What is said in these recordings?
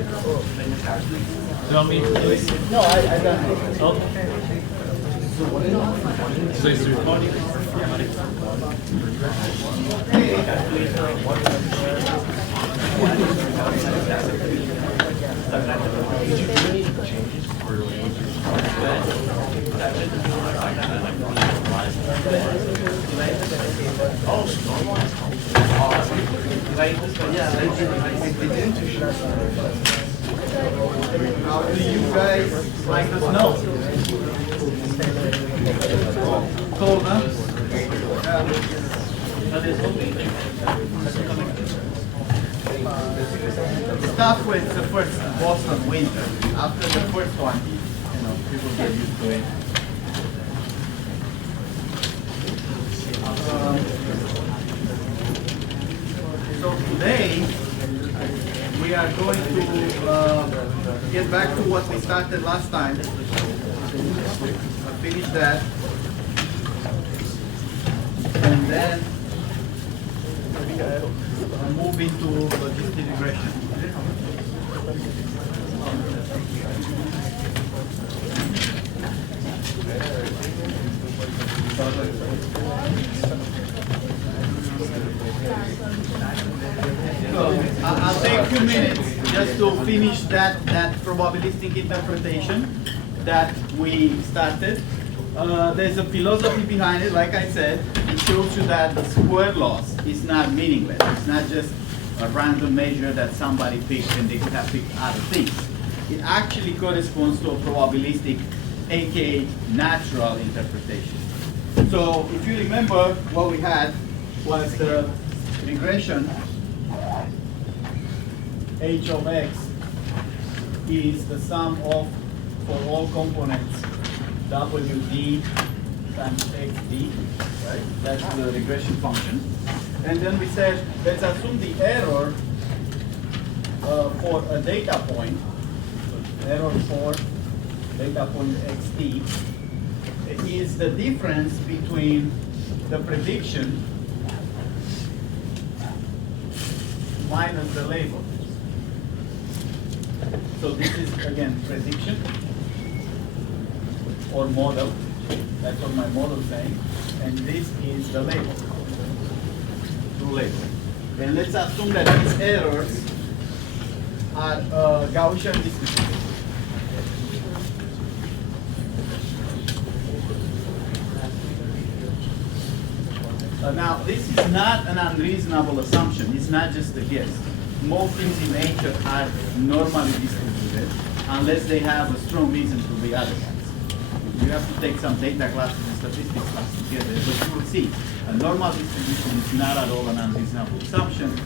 You want me to do it? No, I done it. Oh. So it's recording? How do you guys like the snow? Cold, huh? Start with the first Boston winter. After the first one, people get used to it. So today, we are going to get back to what we started last time. Finish that. And then move into logistic regression. So I'll take a few minutes just to finish that probabilistic interpretation that we started. There's a philosophy behind it. Like I said, it shows you that the square loss is not meaningless. It's not just a random measure that somebody picked and they could have picked other things. It actually corresponds to a probabilistic, aka natural interpretation. So if you remember, what we had was the regression h of x is the sum of, for all components, wd times xd, right? That's the regression function. And then we said, let's assume the error for a data point, so error for data point xt, is the difference between the prediction minus the label. So this is, again, prediction or model. That's what my model is saying. And this is the label, true label. Then let's assume that these errors are Gaussian distributed. Now, this is not an unreasonable assumption. It's not just a guess. Most things in nature are normally distributed unless they have a strong reason to be otherwise. You have to take some data classes and statistics classes together, but you will see a normal distribution is not at all an unreasonable assumption,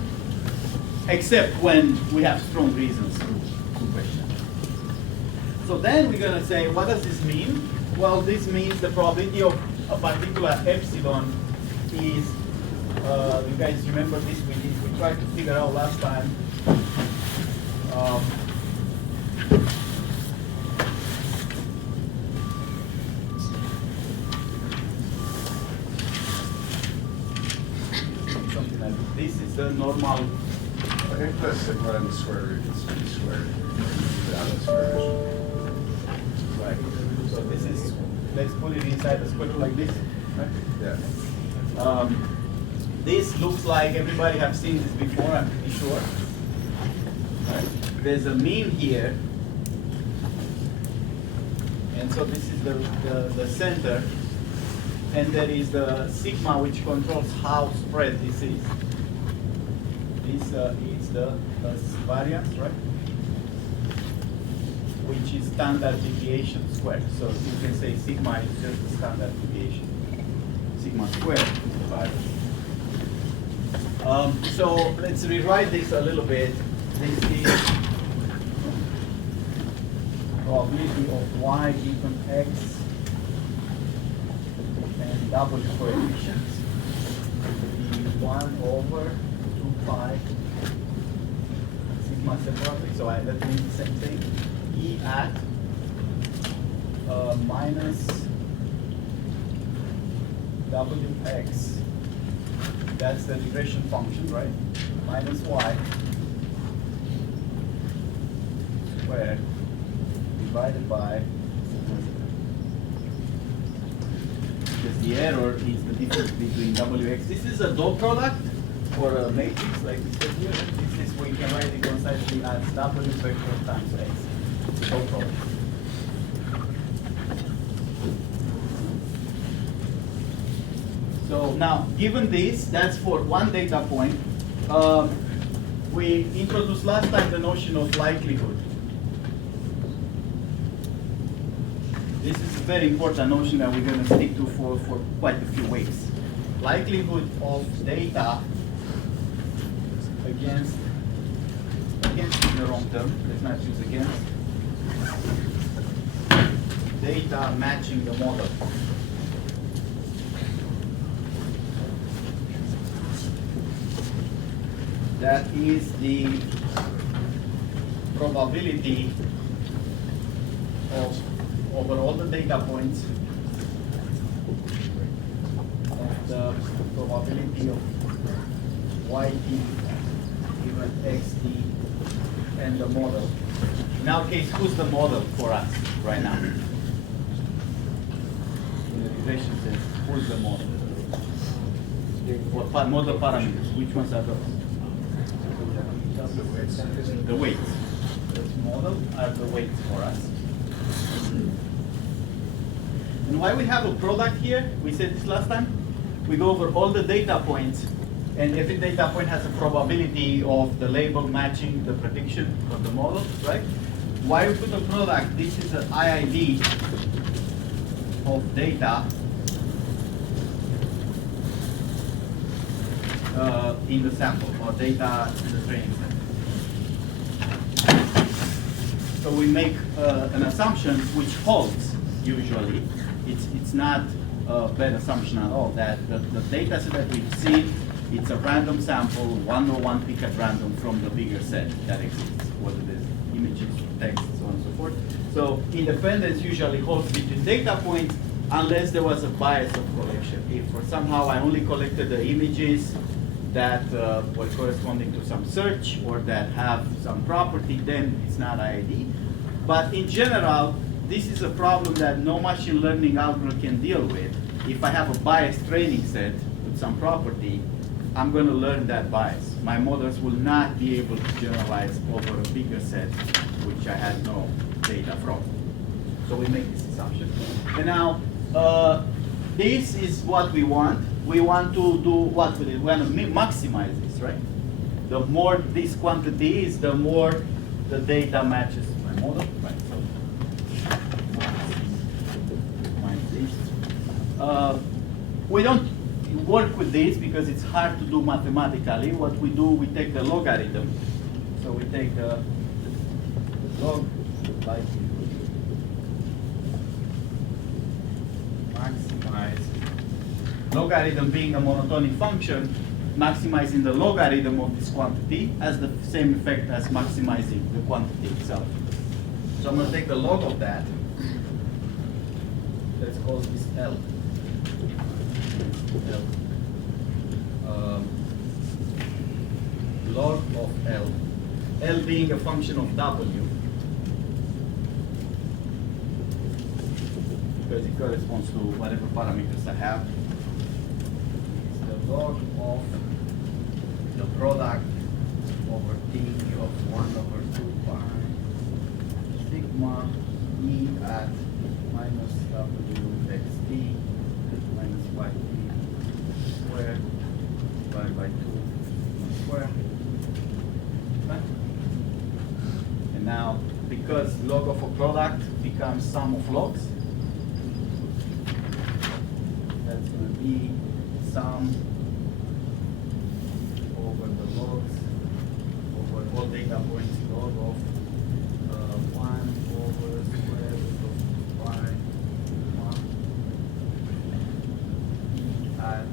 except when we have strong reasons to question. So then we're going to say, what does this mean? Well, this means the probability of a particular epsilon is, you guys remember this, we tried to figure out last time. Something like this is the normal. I think the sigma and the square root is b squared. Yeah, that's square root. Right. So this is, let's put it inside the square root like this. Right? Yeah. This looks like everybody have seen this before, I'm pretty sure. Right. There's a mean here. And so this is the center. And there is the sigma which controls how spread this is. This is the variance, right? Which is standard deviation squared. So you can say sigma is just the standard deviation. Sigma squared. So let's rewrite this a little bit. This is probability of y given x and double coefficients. Be 1 over 2 pi sigma separately. So that means the same thing. E at minus wx. That's the regression function, right? Minus y squared divided by, because the error is the difference between Wx. This is a dot product or a matrix like we said here. This is, we can write it concisely as W vector times X. It's a dot product. So now, given this, that's for one data point. We introduced last time the notion of likelihood. This is a very important notion that we're going to stick to for quite a few weeks. Likelihood of data against is the wrong term, let's not use against. Data matching the model. That is the probability of over all the data points of the probability of yt given xt and the model. In our case, who's the model for us right now? In the regression sense, who's the model? What model parameters? Which ones are those? The weights. This model are the weights for us. And why we have a product here, we said this last time, we go over all the data points, and every data point has a probability of the label matching the prediction of the model, right? Why we put a product, this is an IID of data in the sample, or data in the training set. So we make an assumption which holds usually. It's not a bad assumption at all that the data set that we've seen, it's a random sample, one or one pick at random from the bigger set that exists, whether there's images, text, so on and so forth. So independence usually holds between data points unless there was a bias of collection. If for somehow I only collected the images that were corresponding to some search or that have some property, then it's not IID. But in general, this is a problem that no machine learning algorithm can deal with. If I have a biased training set with some property, I'm going to learn that bias. My models will not be able to generalize over a bigger set, which I had no data from. So we make this assumption. And now, this is what we want. We want to do what with it? We want to maximize this, right? The more this quantity is, the more the data matches my model, right? So, minus this. We don't work with this because it's hard to do mathematically. What we do, we take the logarithm. So we take the log likelihood, maximize. Logarithm being a monotonic function, maximizing the logarithm of this quantity has the same effect as maximizing the quantity itself. So I'm going to take the log of that. Let's call this L. Log of L. L being a function of W. Because it corresponds to whatever parameters I have. Log of the product over T of 1 over 2 pi sigma E at minus W xt minus yt squared divided by 2 squared. Okay. And now, because log of a product becomes sum of logs, that's going to be sum over the logs over all data points, log of 1 over square root of pi 1 at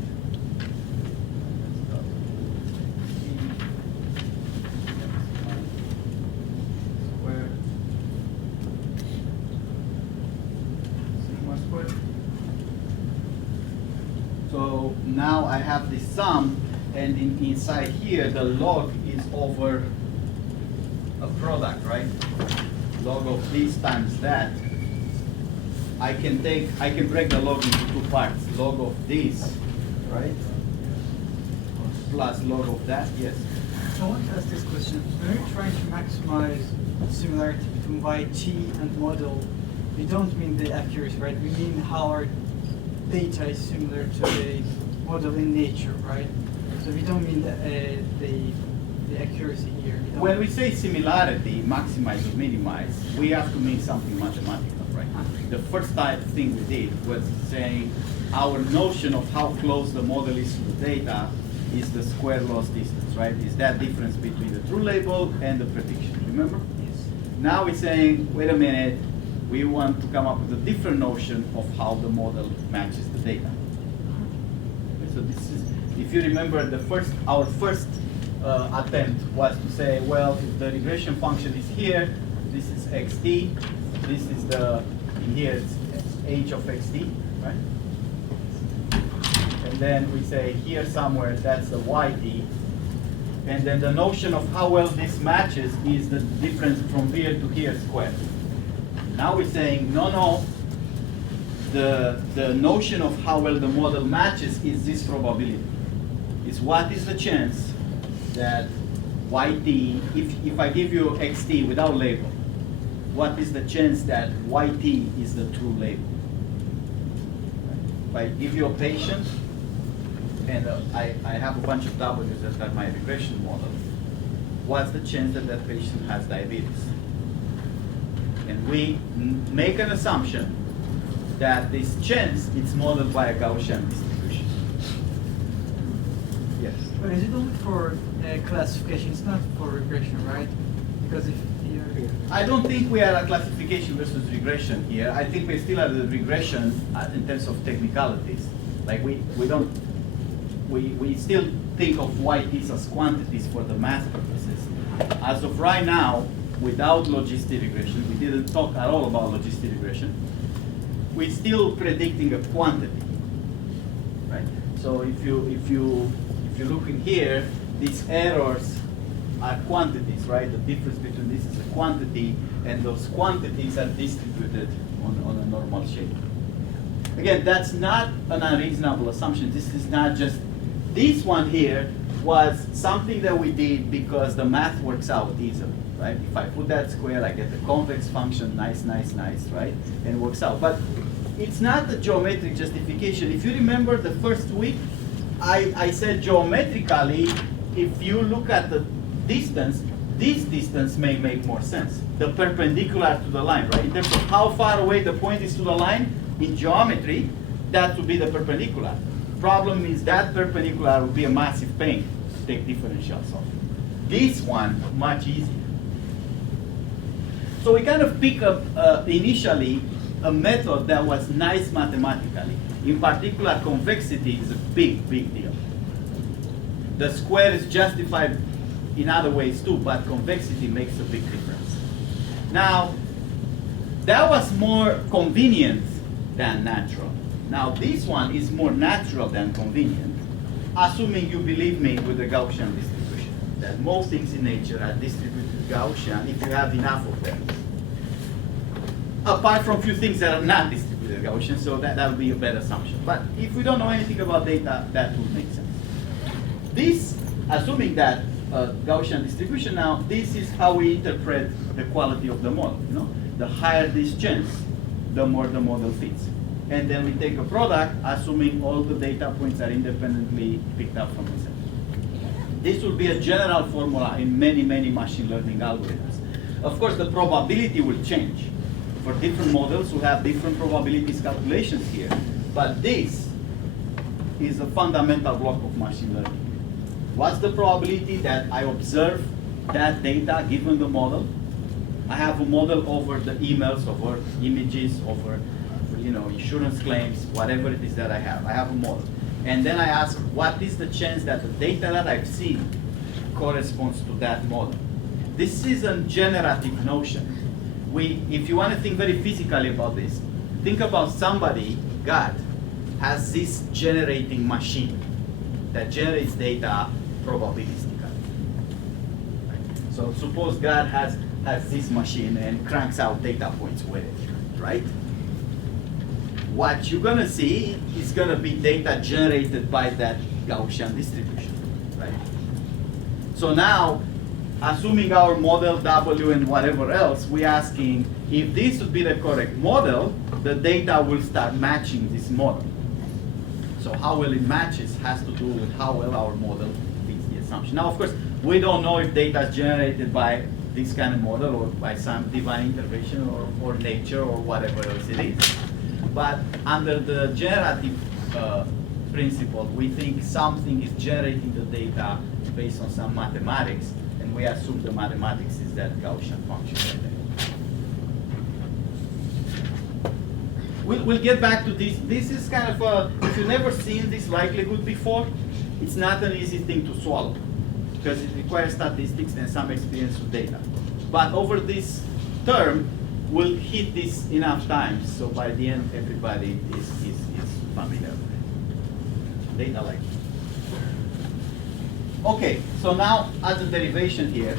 square sigma squared. So now I have this sum, and inside here the log is over a product, right? log of this times that, I can break the log into two parts. Log of this, right? Plus log of that, yes. I want to ask this question. When we're trying to maximize similarity between YT and model, we don't mean the accuracy, right? We mean how our data is similar to the model in nature, right? So we don't mean the accuracy here. When we say similarity, maximize or minimize, we have to mean something mathematical, right? The first thing we did was saying our notion of how close the model is to the data is the square loss distance, right? Is that difference between the true label and the prediction, remember? Yes. Now we're saying, wait a minute, we want to come up with a different notion of how the model matches the data. So this is, if you remember, our first attempt was to say, well, if the regression function is here, this is xt, this is in here it's h of xt, right? And then we say here somewhere that's the yt, and then the notion of how well this matches is the difference from here to here squared. Now we're saying, no, the notion of how well the model matches is this probability. Is what is the chance that yt, if I give you xt without label, what is the chance that yt is the true label? If I give you a patient, and I have a bunch of W's that are my regression model, what's the chance that that patient has diabetes? And we make an assumption that this chance is modeled by a Gaussian distribution. Yes? But is it only for classification? It's not for regression, right? Because if you're... I don't think we are at classification versus regression here. I think we're still at the regression in terms of technicalities. Like we still think of YTs as quantities for the math purposes. As of right now, without logistic regression, we didn't talk at all about logistic regression, we're still predicting a quantity, right? So if you look in here, these errors are quantities, right? The difference between this is a quantity, and those quantities are distributed on a normal shape. Again, that's not an unreasonable assumption. This is not just, this one here was something that we did because the math works out easily, right? If I put that square, I get the convex function, nice, right? And it works out. But it's not the geometric justification. If you remember the first week, I said geometrically, if you look at the distance, this distance may make more sense. The perpendicular to the line, right? In terms of how far away the point is to the line, in geometry, that would be the perpendicular. Problem is that perpendicular would be a massive pain to take differentials off. This one, much easier. So we kind of pick up initially a method that was nice mathematically. In particular, convexity is a big deal. The square is justified in other ways too, but convexity makes a big difference. Now, that was more convenient than natural. Now, this one is more natural than convenient, assuming you believe me with the Gaussian distribution, that most things in nature are distributed Gaussian if you have enough of them. Apart from a few things that are not distributed Gaussian, so that would be a bad assumption. But if we don't know anything about data, that would make sense. This, assuming that Gaussian distribution now, this is how we interpret the quality of the model. You know? The higher this chance, the more the model fits. And then we take a product, assuming all the data points are independently picked up from the set. This will be a general formula in many machine learning algorithms. Of course, the probability will change. For different models, we have different probabilities calculations here. But this is a fundamental block of machine learning. What's the probability that I observe that data given the model? I have a model over the emails, over images, over insurance claims, whatever it is that I have. I have a model. And then I ask, what is the chance that the data that I've seen corresponds to that model? This is a generative notion. If you want to think very physically about this, think about somebody, God, has this generating machine that generates data probabilistically. Right? So suppose God has has this machine and cranks out data points with it, right? What you're gonna see is gonna be data generated by that Gaussian distribution, right? So now, assuming our model W and whatever else, we're asking if this would be the correct model, the data will start matching this model. So how well it matches has to do with how well our model fits the assumption. Now, of course, we don't know if data is generated by this kind of model or by some divine intervention or nature or whatever else it is. But under the generative principle, we think something is generating the data based on some mathematics, and we assume the mathematics is that Gaussian function right there. We'll get back to this. This is kind of if you've never seen this likelihood before, it's not an easy thing to swallow because it requires statistics and some experience with data. But over this term, we'll hit this enough times, so by the end, everybody is familiar with it. Data like. Okay, so now as a derivation here,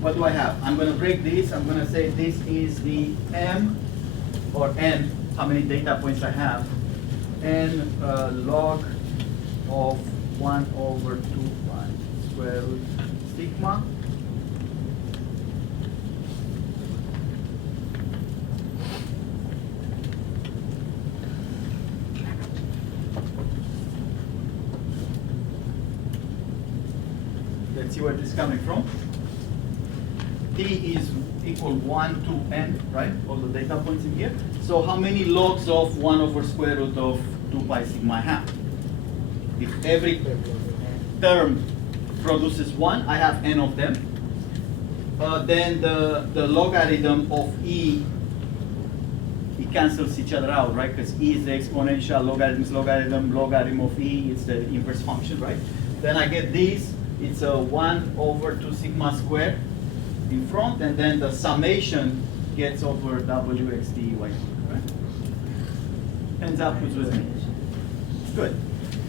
what do I have? I'm going to break this. I'm going to say this is the m or n, how many data points I have, n log of 1 over 2 pi square root sigma. Let's see where this is coming from. T is equal 1 to n, right? All the data points in here. So how many logs of 1 over square root of 2 pi sigma I have? If every term produces 1, I have n of them. Then the logarithm of e, it cancels each other out, right? Because e is the exponential, logarithm is logarithm, logarithm of e, it's the inverse function, right? Then I get this, it's a 1 over 2 sigma squared in front, and then the summation gets over wxt y, right? Hands up, who's with me? Good.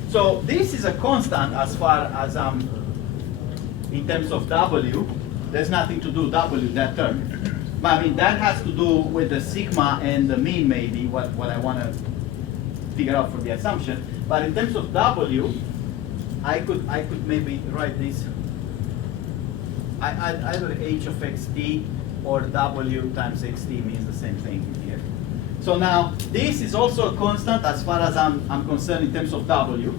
So this is a constant as far as in terms of w. There's nothing to do w, that term. But I mean, that has to do with the sigma and the mean, maybe, what I want to figure out for the assumption. But in terms of w, I could maybe write this. Either h of xt or w times xt means the same thing here. So now, this is also a constant as far as I'm concerned in terms of w.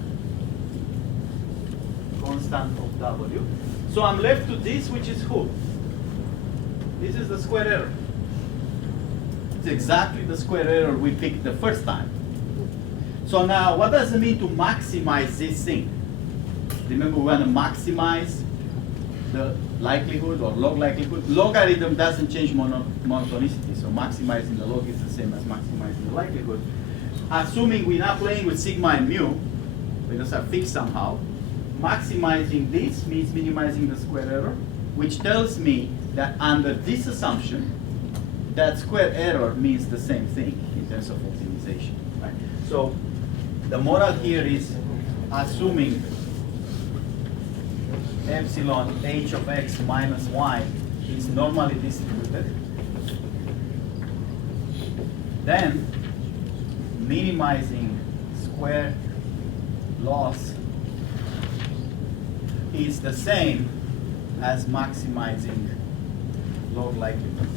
Constant of w. So I'm left to this, which is who? This is the square error. It's exactly the square error we picked the first time. So now, what does it mean to maximize this thing? Remember, we want to maximize the likelihood or log likelihood. Logarithm doesn't change monotonicity, so maximizing the log is the same as maximizing the likelihood. Assuming we're not playing with sigma and mu, because are fixed somehow, maximizing this means minimizing the square error, which tells me that under this assumption, that square error means the same thing in terms of optimization. Right? So the moral here is assuming epsilon h of x minus y is normally distributed, then minimizing square loss is the same as maximizing log likelihood.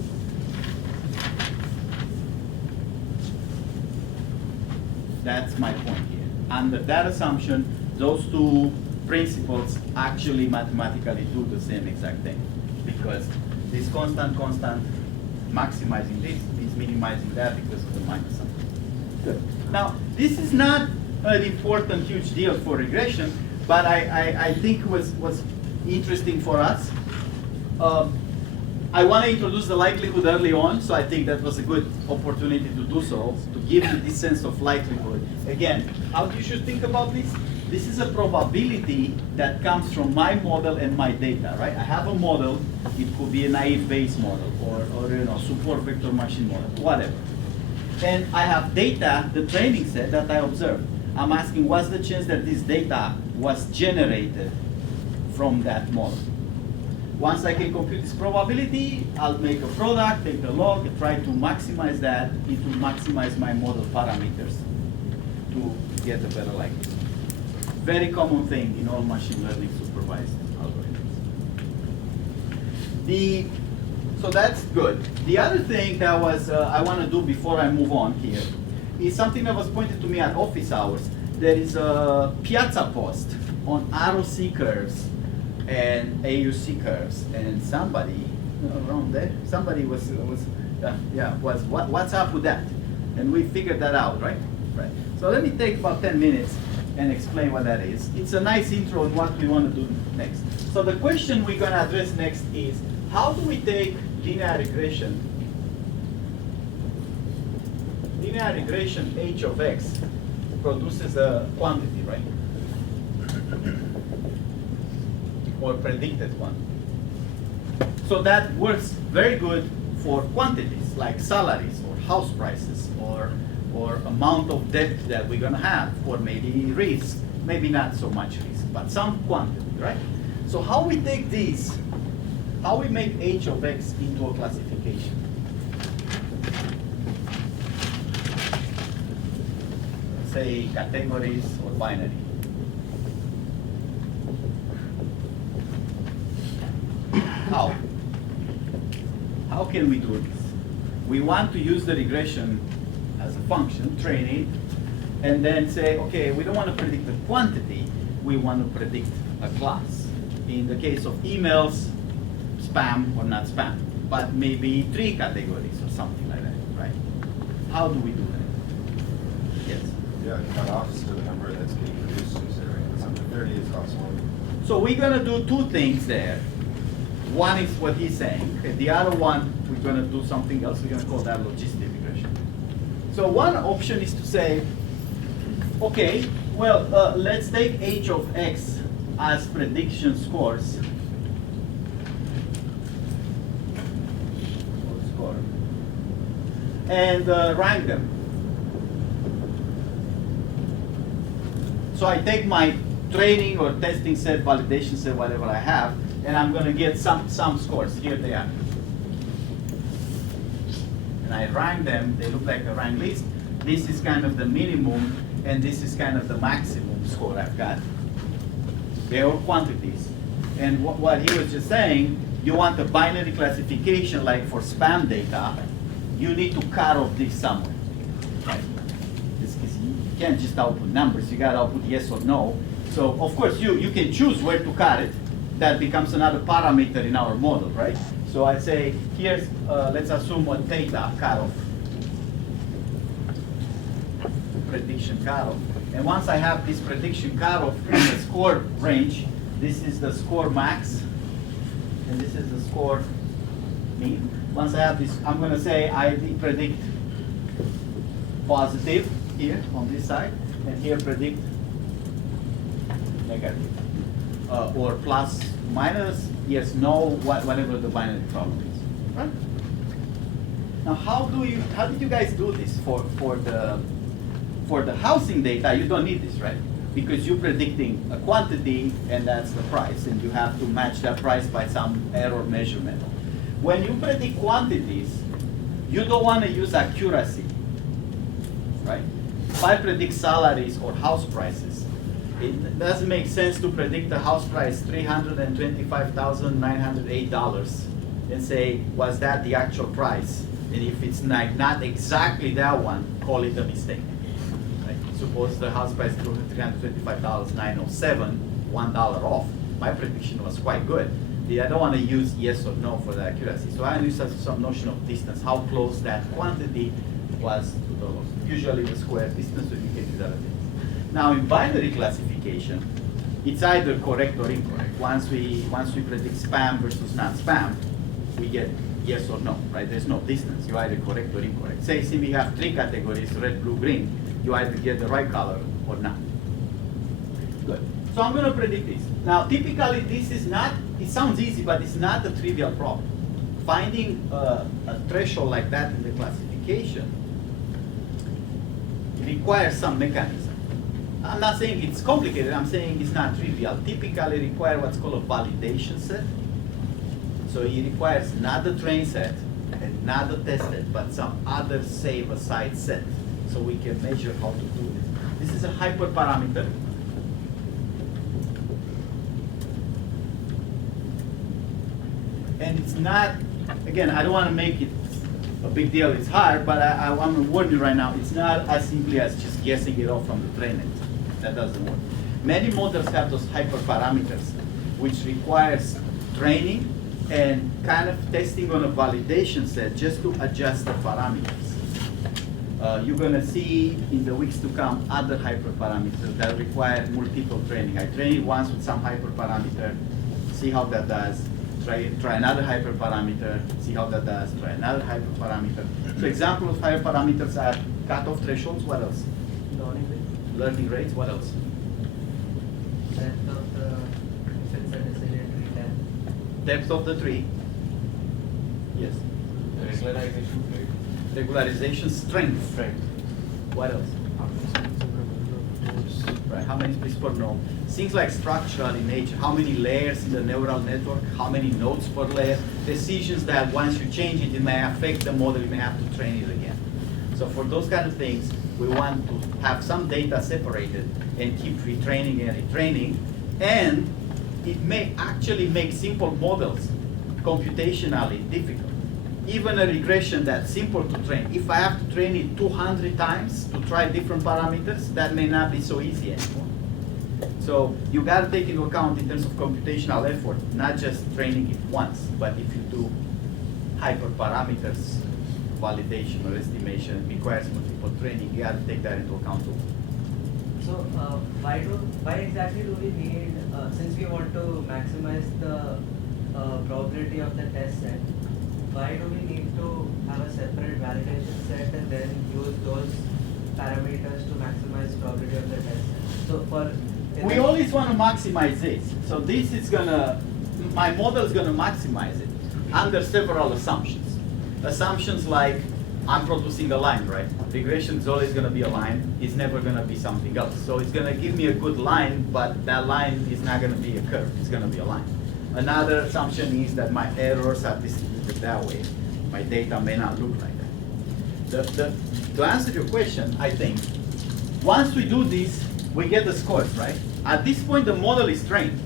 That's my point here. Under that assumption, those two principles actually mathematically do the same exact thing, because this constant maximizing this is minimizing that because of the minus something. Good. Now, this is not an important, huge deal for regression, but I think was interesting for us. I want to introduce the likelihood early on, so I think that was a good opportunity to do so, to give you this sense of likelihood. Again, how you should think about this? This is a probability that comes from my model and my data, right? I have a model. It could be a naive Bayes model or support vector machine model, whatever. And I have data, the training set that I observed. I'm asking, what's the chance that this data was generated from that model? Once I can compute this probability, I'll make a product, take the log, and try to maximize that, to maximize my model parameters to get a better likelihood. Very common thing in all machine learning supervised algorithms. So that's good. The other thing that was I want to do before I move on here is something that was pointed to me at office hours. There is a Piazza post on ROC curves and AUC curves, and somebody around there, somebody was what's up with that? And we figured that out, right? Right. So let me take about 10 minutes and explain what that is. It's a nice intro on what we want to do next. So the question we're going to address next is, how do we take linear regression h of x produces a quantity, right? Or predicted one. So that works very good for quantities like salaries or house prices or amount of debt that we're going to have, or maybe risk, maybe not so much risk, but some quantity, right? So how we take these, how we make h of x into a classification? Say categories or binary. How? How can we do this? We want to use the regression as a function, train it, and then say, okay, we don't want to predict the quantity, we want to predict a class. In the case of emails, spam or not spam, but maybe 3 categories or something like that, right? How do we do that? Yes? Yeah, cutoffs to the number that's being produced, is there, right? Something 30 is cost 1. So we're going to do 2 things there. One is what he's saying, and the other one, we're going to do something else. We're going to call that logistic regression. So one option is to say, okay, well, let's take h of x as prediction scores. And rank them. So I take my training or testing set, validation set, whatever I have, and I'm going to get some scores. Here they are. And I rank them. They look like a rank list. This is kind of the minimum, and this is kind of the maximum score I've got. They are quantities. And what he was just saying, you want a binary classification like for spam data, you need to cut off this somewhere. Right? You can't just output numbers. You got to output yes or no. So of course you can choose where to cut it. That becomes another parameter in our model, right? So I say here's let's assume a theta cutoff, prediction cutoff. And once I have this prediction cutoff in the score range, this is the score max, and this is the score mean. Once I have this, I'm going to say I predict positive here on this side, and here predict negative. Or plus, minus, yes, no, whatever the binary problem is. Right? Now, how did you guys do this for the housing data? You don't need this, right? Because you're predicting a quantity, and that's the price, and you have to match that price by some error measurement. When you predict quantities, you don't want to use accuracy, right? If I predict salaries or house prices, it doesn't make sense to predict the house price $325,908 and say, was that the actual price? And if it's not exactly that one, call it a mistake. Right? Suppose the house price is $325,907, $1 off. My prediction was quite good. I don't want to use yes or no for the accuracy. So I use some notion of distance, how close that quantity was to the loss. Usually the square distance, so you can do that. Now in binary classification, it's either correct or incorrect. Once we predict spam versus not spam, we get yes or no, right? There's no distance. You either correct or incorrect. Say we have 3 categories, red, blue, green. You either get the right color or not. Good. So I'm going to predict this. Now typically this is not, it sounds easy, but it's not a trivial problem. Finding a threshold like that in the classification requires some mechanism. I'm not saying it's complicated, I'm saying it's not trivial. Typically require what's called a validation set. So it requires not the train set and not the test set, but some other save aside set. So we can measure how to do this. This is a hyperparameter. And it's not, again, I don't want to make it a big deal. It's hard, but I'm going to warn you right now, it's not as simply as just guessing it off from the train net. That doesn't work. Many models have those hyperparameters, which requires training and kind of testing on a validation set just to adjust the parameters. You're going to see in the weeks to come other hyperparameters that require multiple training. I train it once with some hyperparameter, see how that does. Try another hyperparameter, see how that does. Try another hyperparameter. So examples of hyperparameters are cutoff thresholds. What else? Learning rates. What else? Depth of the, if it's a decision tree depth. Depth of the tree. Yes. Regularization rate. Regularization strength. Strength. What else? Right. How many splits per node? Things like structural in nature. How many layers in the neural network? How many nodes per layer? Decisions that once you change it, it may affect the model. You may have to train it again. So for those kind of things, we want to have some data separated and keep retraining and retraining. And it may actually make simple models computationally difficult. Even a regression that's simple to train, if I have to train it 200 times to try different parameters, that may not be so easy anymore. So you got to take into account in terms of computational effort, not just training it once, but if you do hyperparameters validation or estimation, it requires multiple training, you got to take that into account too. So why exactly do we need, since we want to maximize the probability of the test set, why do we need to have a separate validation set and then use those parameters to maximize probability of the test set? So for We always want to maximize this. So this is gonna, my model is gonna maximize it under several assumptions. Assumptions like I'm producing a line, right? Regression is always gonna be a line. It's never gonna be something else. So it's gonna give me a good line, but that line is not gonna be a curve. It's gonna be a line. Another assumption is that my errors are distributed that way. My data may not look like that. To answer your question, I think, once we do this, we get the scores, right? At this point, the model is trained,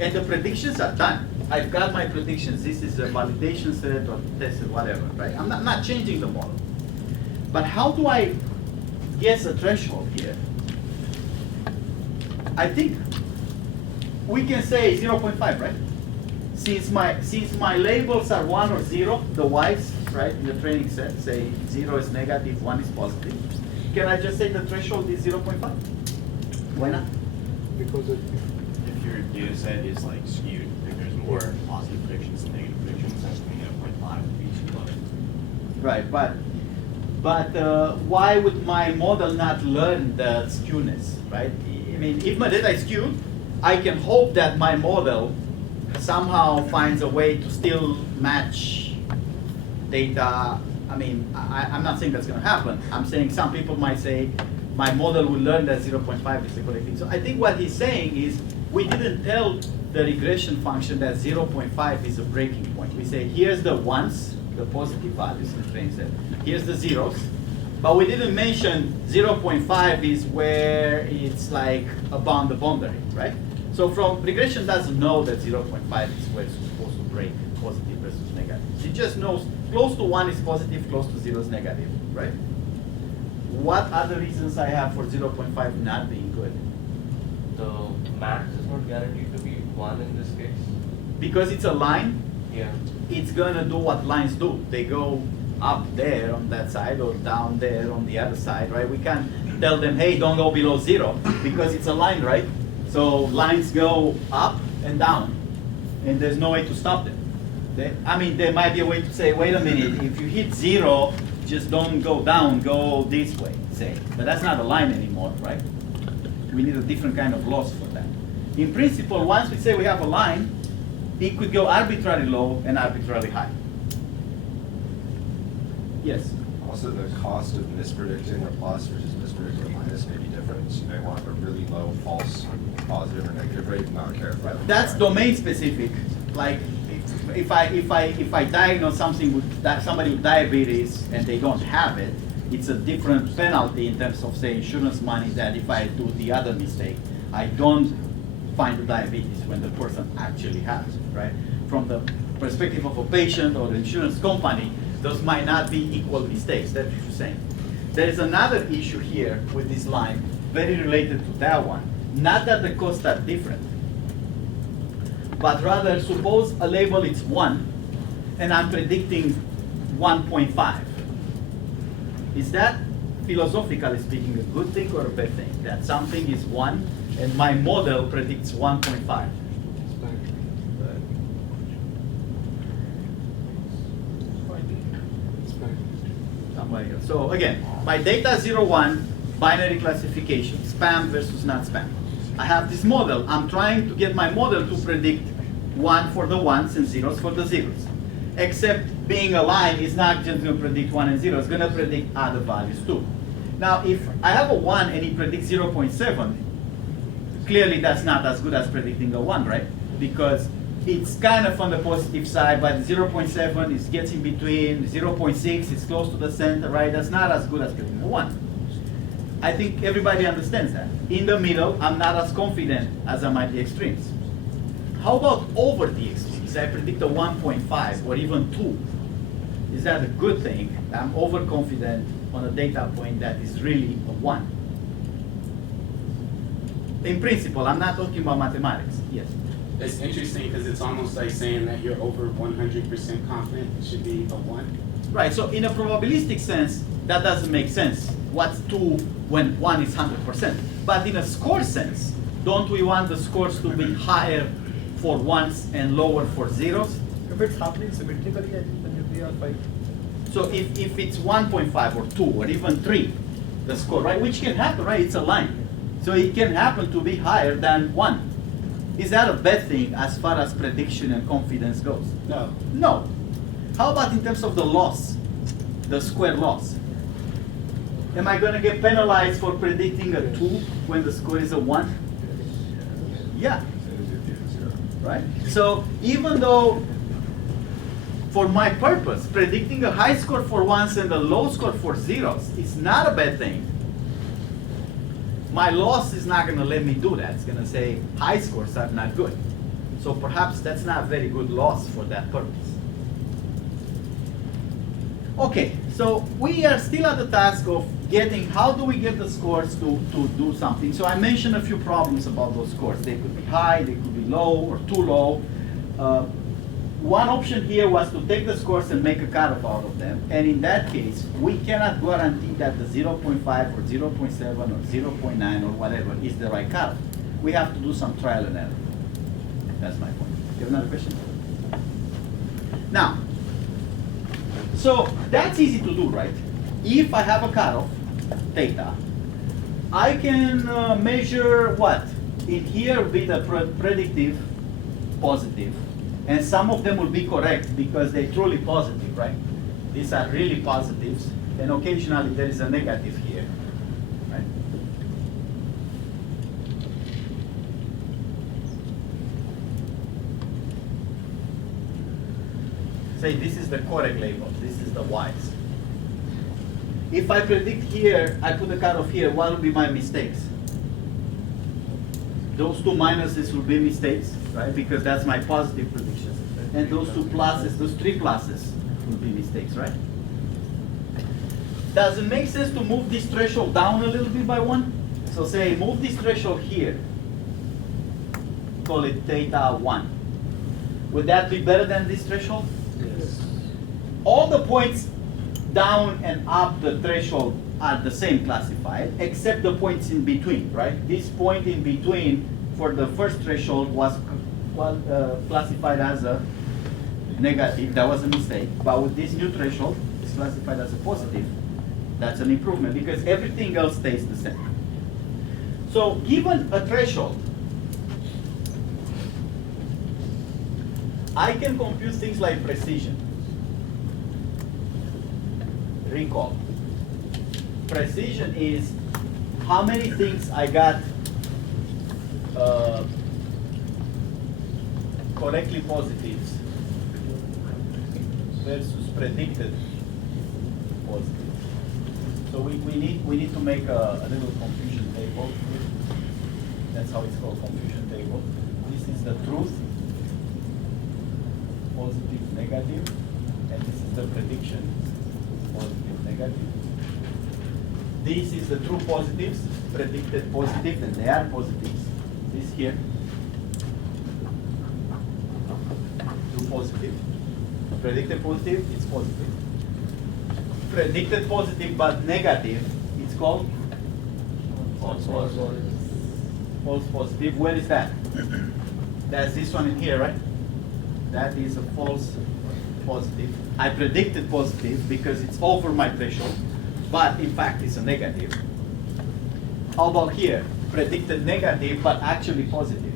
and the predictions are done. I've got my predictions. This is a validation set or test set, whatever, right? I'm not changing the model. But how do I guess a threshold here? I think we can say 0.5, right? Since my labels are 1 or 0, the y's, right, in the training set, say 0 is negative, 1 is positive. Can I just say the threshold is 0.5? Why not? Because if your data set is like skewed, if there's more positive predictions than negative predictions, that's going to be 0.5 would be too low. Right, but why would my model not learn the skewness, right? I mean, if my data is skewed, I can hope that my model somehow finds a way to still match data. I mean, I'm not saying that's going to happen. I'm saying some people might say, my model will learn that 0.5 is the correct thing. So I think what he's saying is, we didn't tell the regression function that 0.5 is a breaking point. We say, here's the ones, the positive values in the training set. Here's the zeros. But we didn't mention 0.5 is where it's like about the boundary, right? So from regression doesn't know that 0.5 is where it's supposed to break positive versus negative. It just knows close to 1 is positive, close to 0 is negative, right? What other reasons I have for 0.5 not being good? The max is not guaranteed to be 1 in this case. Because it's a line, Yeah. it's gonna do what lines do. They go up there on that side or down there on the other side, right? We can't tell them, hey, don't go below 0, because it's a line, right? So lines go up and down, and there's no way to stop them. I mean, there might be a way to say, wait a minute, if you hit 0, just don't go down, go this way, say. But that's not a line anymore, right? We need a different kind of loss for that. In principle, once we say we have a line, it could go arbitrarily low and arbitrarily high. Yes? Also, the cost of mispredicting a plus versus mispredicting a minus may be different. So you may want a really low false positive or negative rate, not care if that. That's domain specific. Like, if I diagnose something with somebody with diabetes and they don't have it, it's a different penalty in terms of, say, insurance money than if I do the other mistake. I don't find the diabetes when the person actually has it, right? From the perspective of a patient or the insurance company, those might not be equal mistakes. That's what you're saying. There is another issue here with this line, very related to that one. Not that the costs are different, but rather suppose a label is 1 and I'm predicting 1.5. Is that, philosophically speaking, a good thing or a bad thing? That something is 1 and my model predicts 1.5? Somebody else. So again, my data 0, 1, binary classification, spam versus not spam. I have this model. I'm trying to get my model to predict 1 for the 1s and 0s for the 0s. Except being a line is not just going to predict 1 and 0, it's going to predict other values too. Now, if I have a 1 and it predicts 0.7, clearly that's not as good as predicting a 1, right? Because it's kind of on the positive side, but 0.7 is gets in between, 0.6 is close to the center, right? That's not as good as predicting a 1. I think everybody understands that. In the middle, I'm not as confident as I'm at the extremes. How about over the extremes? I predict a 1.5 or even 2. Is that a good thing? I'm overconfident on a data point that is really a 1. In principle, I'm not talking about mathematics. Yes. It's interesting because it's almost like saying that you're over 100% confident it should be a 1. Right, so in a probabilistic sense, that doesn't make sense. What's 2 when 1 is 100%? But in a score sense, don't we want the scores to be higher for 1s and lower for 0s? If it's happening symmetrically, I think then you'll be on 5. So if it's 1.5 or 2 or even 3, the score, right, which can happen, right? It's a line. So it can happen to be higher than 1. Is that a bad thing as far as prediction and confidence goes? No. No. How about in terms of the loss, the square loss? Am I going to get penalized for predicting a 2 when the score is a 1? Yeah. Right? So even though, for my purpose, predicting a high score for 1s and a low score for 0s is not a bad thing. My loss is not going to let me do that. It's going to say high scores are not good. So perhaps that's not a very good loss for that purpose. Okay, so we are still at the task of getting, how do we get the scores to do something? So I mentioned a few problems about those scores. They could be high, they could be low, or too low. One option here was to take the scores and make a cutoff out of them. And in that case, we cannot guarantee that the 0.5 or 0.7 or 0.9 or whatever is the right cutoff. We have to do some trial and error. That's my point. You have another question? Now, so that's easy to do, right? If I have a cutoff, theta, I can measure what? In here will be the predictive positive. And some of them will be correct because they're truly positive, right? These are really positives. And occasionally there is a negative here, right? Say this is the correct label. This is the y's. If I predict here, I put a cutoff here, what will be my mistakes? Those 2 minuses will be mistakes, right? Because that's my positive predictions. And those 2 pluses, those 3 pluses will be mistakes, right? Does it make sense to move this threshold down a little bit by 1? So say move this threshold here. Call it theta 1. Would that be better than this threshold? Yes. All the points down and up the threshold are the same classified, except the points in between, right? This point in between for the first threshold was classified as a negative. That was a mistake. But with this new threshold, it's classified as a positive. That's an improvement because everything else stays the same. So given a threshold, I can compute things like precision. Recall. Precision is how many things I got correctly positives versus predicted positive. So we need to make a little confusion table. That's how it's called, confusion table. This is the truth, positive, negative, and this is the prediction, positive, negative. This is the true positives, predicted positive, and they are positives. This here, true positive. Predicted positive, it's positive. Predicted positive but negative, it's called false positive. False positive. Where is that? That's this one in here, right? That is a false positive. I predicted positive because it's over my threshold, but in fact it's a negative. How about here? Predicted negative but actually positive.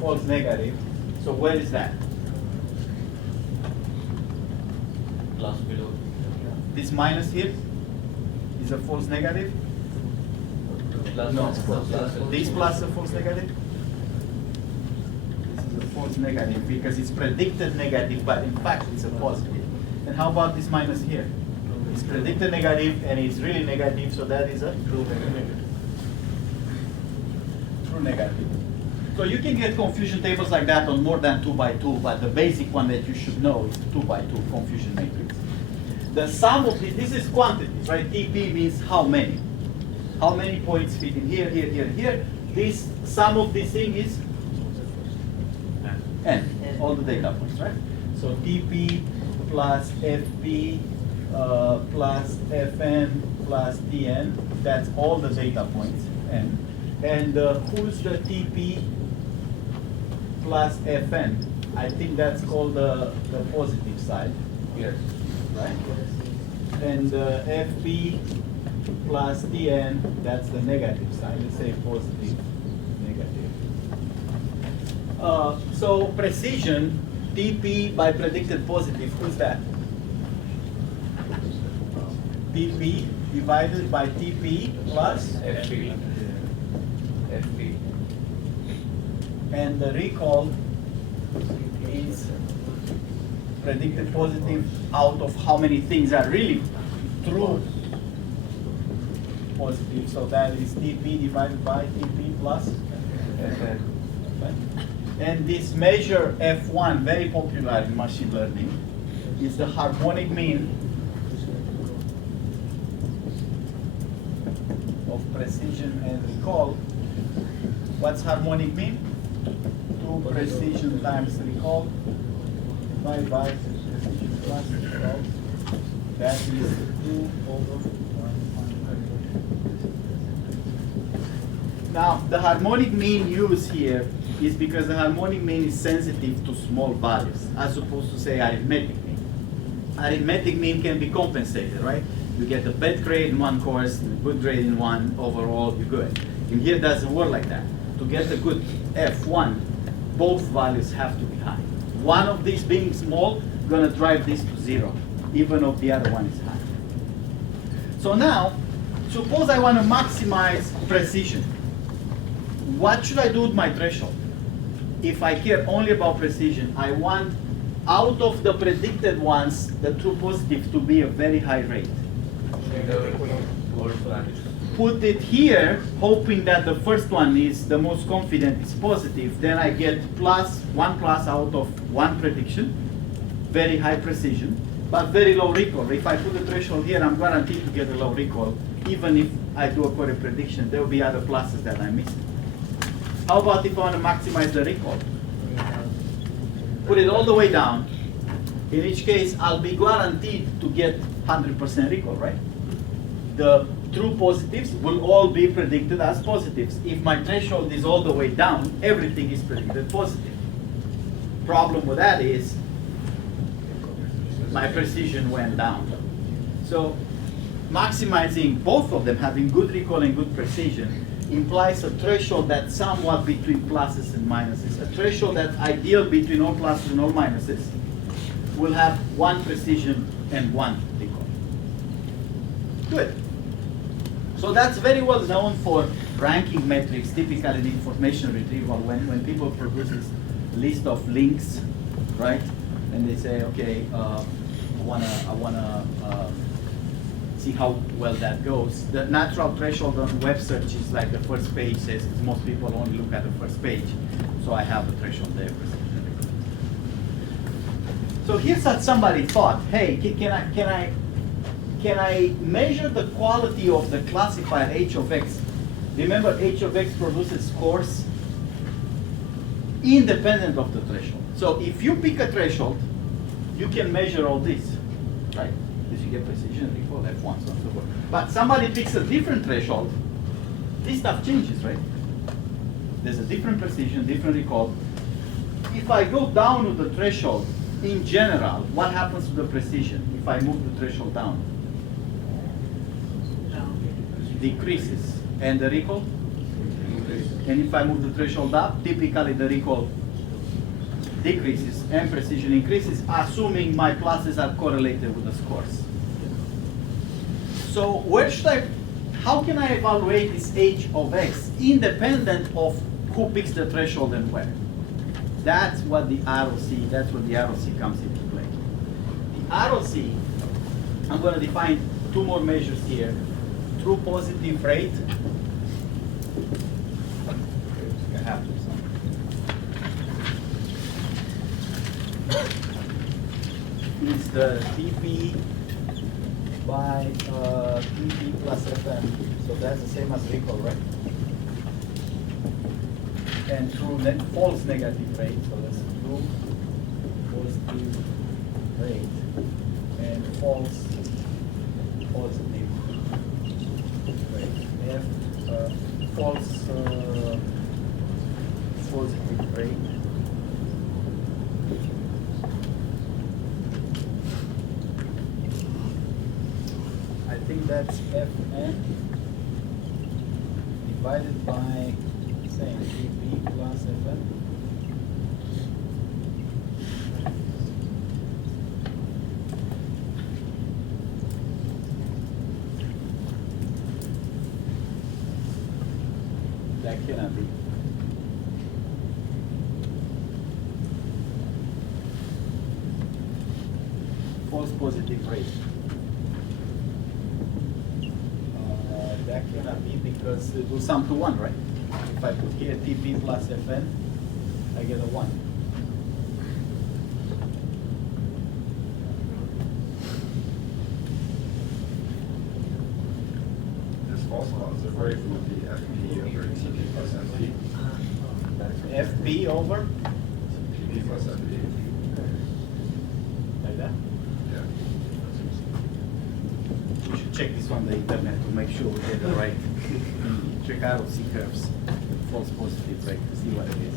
False negative. So where is that? Plus below. This minus here is a false negative? Plus, No. plus. This plus a false negative? This is a false negative because it's predicted negative, but in fact it's a positive. And how about this minus here? It's predicted negative and it's really negative, so that is a true negative. True negative. So you can get confusion tables like that on more than 2 by 2, but the basic one that you should know is the 2 by 2 confusion matrix. The sum of this is quantities, right? TP means how many. How many points fit in here, here, here, here. This sum of this thing is n, all the data points, right? So TP plus FP plus Fn plus Tn, that's all the data points, n. And who's the TP plus Fn? I think that's called the positive side, Yes. right? And Fp plus Tn, that's the negative side. Let's say positive, negative. So precision, TP by predicted positive, who's that? TP divided by TP plus FP. FP. and the recall is predicted positive out of how many things are really true positive. So that is TP divided by TP plus Fn. Fn. And this measure F1, very popular in machine learning, is the harmonic mean of precision and recall. What's harmonic mean? 2 precision times recall divided by precision plus recall. That is 2 over 100. Now, the harmonic mean used here is because the harmonic mean is sensitive to small values, as opposed to, say, arithmetic mean. Arithmetic mean can be compensated, right? You get a bad grade in one course, and a good grade in one, overall, you're good. In here, it doesn't work like that. To get a good F1, both values have to be high. One of these being small, gonna drive this to 0, even if the other one is high. So now, suppose I want to maximize precision. What should I do with my threshold? If I care only about precision, I want out of the predicted ones, the true positive to be a very high rate. Put it here, hoping that the first one is the most confident, is positive. Then I get one plus out of one prediction, very high precision, but very low recall. If I put the threshold here, I'm guaranteed to get a low recall. Even if I do a correct prediction, there will be other pluses that I'm missing. How about if I want to maximize the recall? Put it all the way down. In each case, I'll be guaranteed to get 100% recall, right? The true positives will all be predicted as positives. If my threshold is all the way down, everything is predicted positive. Problem with that is my precision went down. So maximizing both of them, having good recall and good precision, implies a threshold that's somewhat between pluses and minuses. A threshold that's ideal between all pluses and all minuses will have one precision and one recall. Good. So that's very well known for ranking metrics, typically in information retrieval, when people produce this list of links, right? and they say, okay, I wanna see how well that goes. The natural threshold on web search is like the first page says, because most people only look at the first page. So I have the threshold there. So here's what somebody thought, hey, can I measure the quality of the classifier h of x? Remember, h of x produces scores independent of the threshold. So if you pick a threshold, you can measure all this, right? Because you get precision, recall, F1, so on and so forth. But somebody picks a different threshold, this stuff changes, right? There's a different precision, different recall. If I go down with the threshold, in general, what happens to the precision if I move the threshold down? Decreases. And the recall? And if I move the threshold up, typically the recall decreases and precision increases, assuming my classes are correlated with the scores. So how can I evaluate this h of x independent of who picks the threshold and where? That's what the ROC comes into play. The ROC, I'm going to define two more measures here. True positive rate. I have to is the TP by TP plus FM. So that's the same as recall, right? And true false negative rate. So that's true positive rate and false positive rate. False positive rate. I think that's Fn divided by saying Tp plus Fn. That cannot be. False positive rate. That cannot be because it will sum to 1, right? If I put here Tp plus Fn, I get a 1. This false positive rate would be FP over TP plus FP. Fp over TP plus FP. like that. Yeah. We should check this on the internet to make sure we get the right. Check out C curves, false positive rate to see what it is.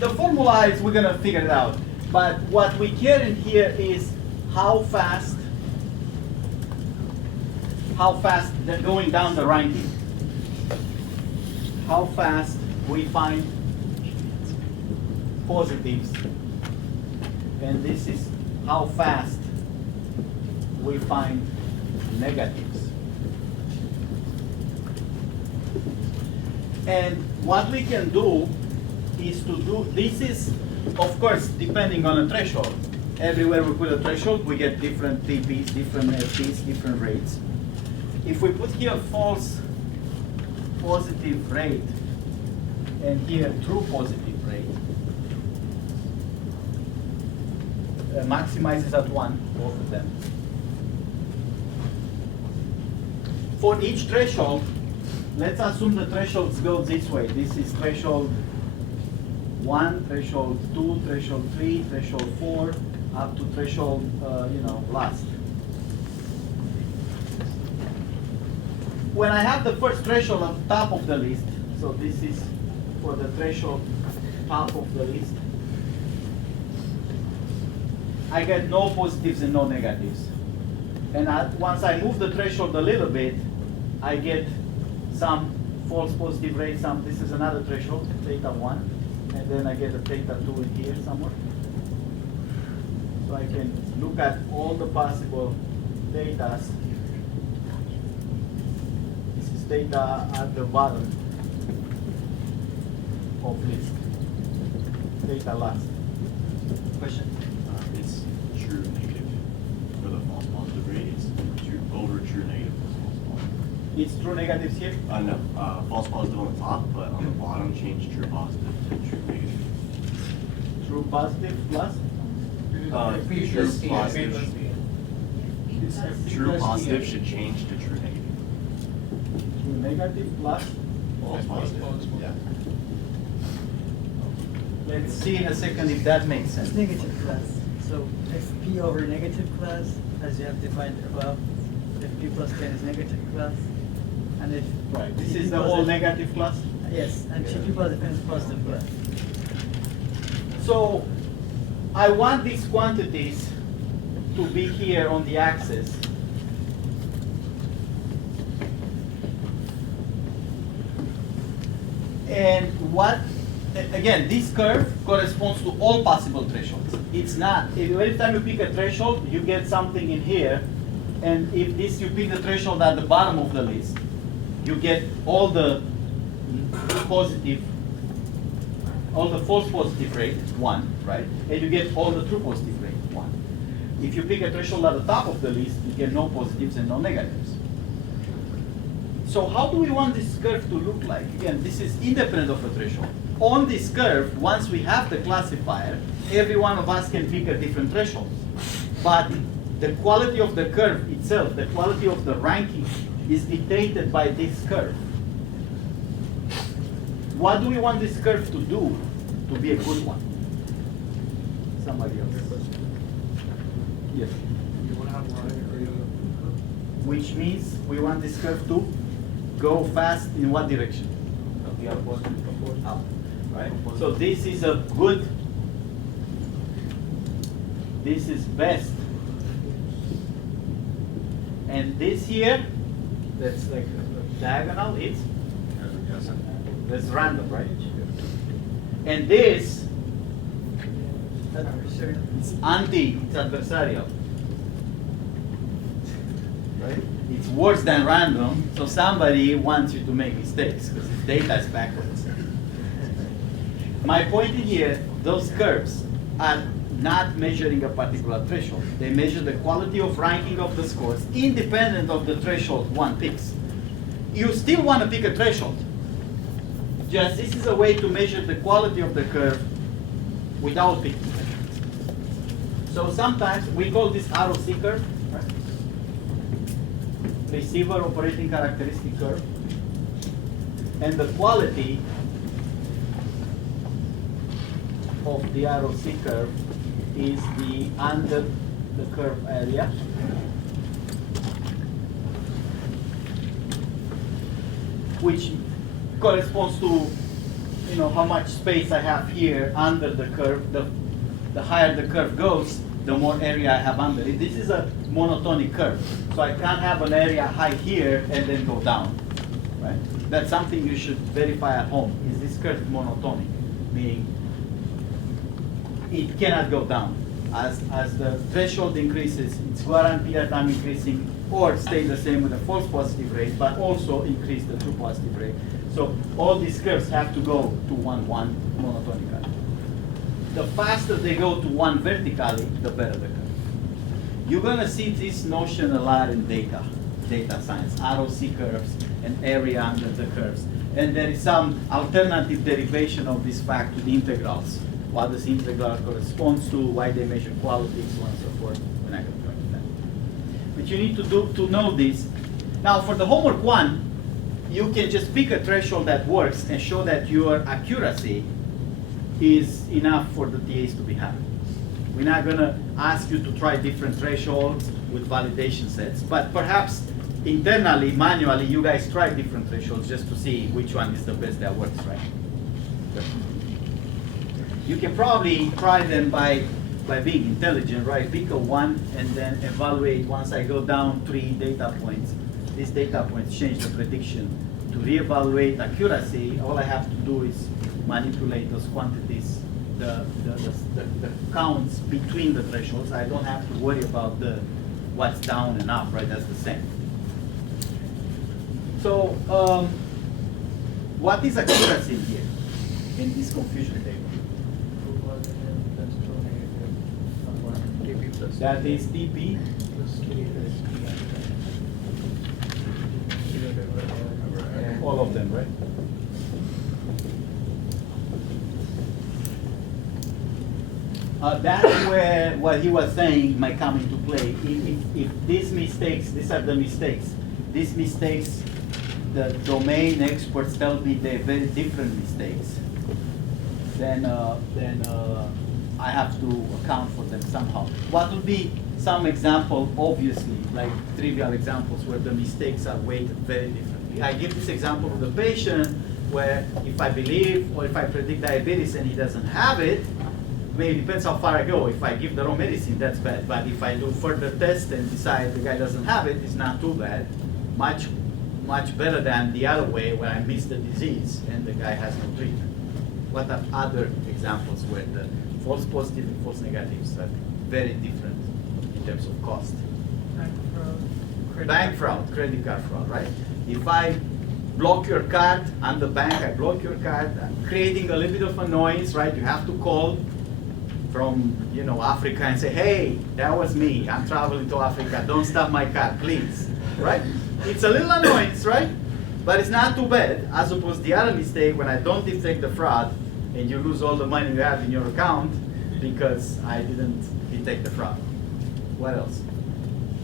The formula is we're gonna figure it out, but what we care in here is how fast they're going down the ranking. How fast we find positives, and this is how fast we find negatives. And what we can do is to do, this is, of course, depending on a threshold. Everywhere we put a threshold, we get different TPs, different FPs, different rates. If we put here false positive rate and here true positive rate, maximizes at 1, both of them. For each threshold, let's assume the thresholds go this way. This is threshold 1, threshold 2, threshold 3, threshold 4, up to threshold, last. When I have the first threshold on top of the list, so this is for the threshold top of the list, I get no positives and no negatives. And once I move the threshold a little bit, I get some false positive rate, this is another threshold, theta 1, and then I get a theta 2 in here somewhere. So I can look at all the possible thetas. This is theta at the bottom of list, theta last. Question? It's true negative for the false positive rate. It's true over true negative plus false positive. It's true negatives here? No, false positive on the top, but on the bottom, change true positive to true negative. True positive plus? True positive. True positive should change to true negative. True negative plus? False positive. Yeah. Let's see in a second if that makes sense. It's negative class. So if P over negative class, as you have defined above, if P plus 10 is negative class, and if Right, this TP is the plus whole F- negative class? Yes, and TP plus F is positive class. So I want these quantities to be here on the axis. And what, again, this curve corresponds to all possible thresholds. It's not, every time you pick a threshold, you get something in here. And if this, you pick the threshold at the bottom of the list, you get all the positive, all the false positive rate, 1, right? And you get all the true positive rate, 1. If you pick a threshold at the top of the list, you get no positives and no negatives. So how do we want this curve to look like? Again, this is independent of a threshold. On this curve, once we have the classifier, every one of us can pick a different threshold. But the quality of the curve itself, the quality of the ranking, is dictated by this curve. What do we want this curve to do to be a good one? Somebody else. Yes. Which means we want this curve to go fast in what direction? Up. Right? So this is a good, this is best. And this here, that's like a diagonal, it's that's random, right? And this, it's it's adversarial. Right? It's worse than random, so somebody wants you to make mistakes because the data is backwards. My point in here, those curves are not measuring a particular threshold. They measure the quality of ranking of the scores independent of the threshold one picks. You still want to pick a threshold. Just this is a way to measure the quality of the curve without picking thresholds. So sometimes we call this ROC curve, right? Receiver operating characteristic curve. And the quality of the ROC curve is the under the curve area. Which corresponds to, you know, how much space I have here under the curve. The higher the curve goes, the more area I have under it. This is a monotonic curve, so I can't have an area high here and then go down, right? That's something you should verify at home. Is this curve monotonic, meaning it cannot go down. As the threshold increases, it's guaranteed that I'm increasing or stay the same with a false positive rate, but also increase the true positive rate. So all these curves have to go to 1, 1 monotonically. The faster they go to 1 vertically, the better the curve. You're gonna see this notion a lot in data science, ROC curves and area under the curves. And there is some alternative derivation of this fact with integrals. What this integral corresponds to, why they measure quality, so on and so forth. We're not going to go into that. But you need to know this. Now, for the homework 1, you can just pick a threshold that works and show that your accuracy is enough for the TAs to be happy. We're not going to ask you to try different thresholds with validation sets, but perhaps internally, manually, you guys try different thresholds just to see which one is the best that works, right? You can probably try them by being intelligent, right? Pick a 1 and then evaluate once I go down 3 data points. These data points change the prediction. To reevaluate accuracy, all I have to do is manipulate those quantities, the counts between the thresholds. I don't have to worry about what's down and up, right? That's the same. So what is accuracy here in this confusion table? That is TP. All of them, right? That's where what he was saying might come into play. If these mistakes, these are the mistakes. These mistakes, the domain experts tell me they're very different mistakes. Then I have to account for them somehow. What would be some example, obviously, like trivial examples where the mistakes are weighted very differently? I give this example of the patient where if I believe or if I predict diabetes and he doesn't have it, well, it depends how far I go. If I give the wrong medicine, that's bad. But if I do further tests and decide the guy doesn't have it, it's not too bad. Much better than the other way where I miss the disease and the guy has no treatment. What are other examples where the false positive and false negatives are very different in terms of cost? Bank fraud, credit card fraud, right? If I block your card, I'm the bank, I block your card, I'm creating a little bit of annoyance, right? You have to call from Africa and say, hey, that was me, I'm traveling to Africa, don't stop my card, please, right? It's a little annoyance, right? But it's not too bad, as opposed to the other mistake when I don't detect the fraud and you lose all the money you have in your account because I didn't detect the fraud. What else?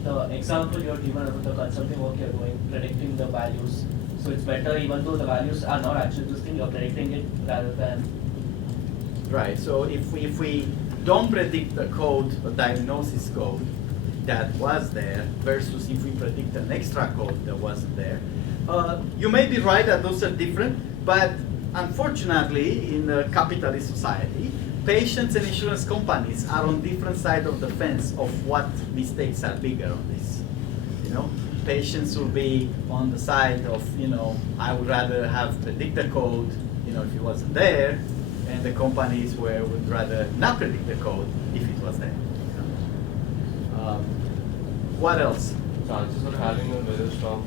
The example you're given about the consulting work you're doing, predicting the values. So it's better, even though the values are not actually this thing, you're predicting it rather than. Right, so if we don't predict the code, a diagnosis code that was there, versus if we predict an extra code that wasn't there, you may be right that those are different, but unfortunately, in a capitalist society, patients and insurance companies are on different sides of the fence of what mistakes are bigger on this. Patients will be on the side of, I would rather have predict the code, if it wasn't there, and the companies would rather not predict the code if it was there. What else? Chances of having a weather storm.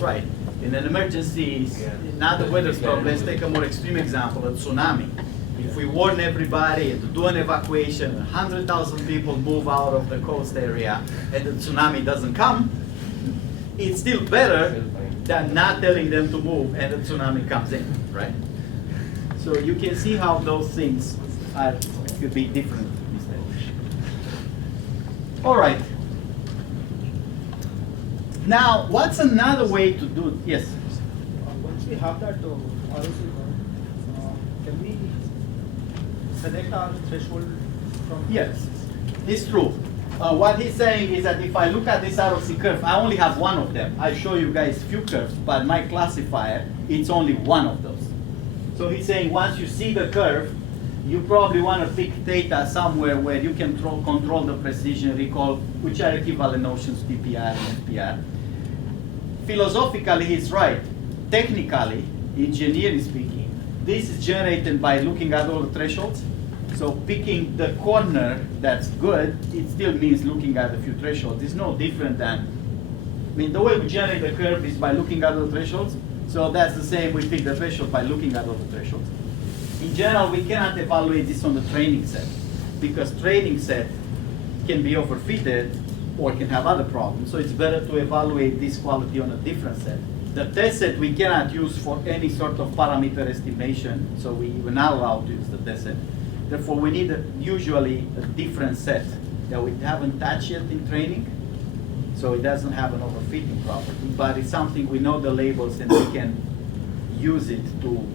Right. In an emergency, not a weather storm, let's take a more extreme example, a tsunami. If we warn everybody to do an evacuation, 100,000 people move out of the coast area, and the tsunami doesn't come, it's still better than not telling them to move and the tsunami comes in, right? So you can see how those things could be different mistakes. All right. Now, what's another way to do? Yes. Once we have that ROC code, can we select our threshold from? Yes, it's true. What he's saying is that if I look at this ROC curve, I only have one of them. I show you guys few curves, but my classifier, it's only one of those. So he's saying once you see the curve, you probably want to pick theta somewhere where you can control the precision, recall, which are equivalent notions, PPR and FPR. Philosophically, he's right. Technically, engineering speaking, this is generated by looking at all the thresholds. So picking the corner that's good, it still means looking at a few thresholds. It's no different than, the way we generate the curve is by looking at all the thresholds. So that's the same, we pick the threshold by looking at all the thresholds. In general, we cannot evaluate this on the training set because training set can be overfitted or can have other problems. So it's better to evaluate this quality on a different set. The test set we cannot use for any sort of parameter estimation, so we're not allowed to use the test set. Therefore, we need usually a different set that we haven't touched yet in training, so it doesn't have an overfitting property, but it's something we know the labels and we can use it to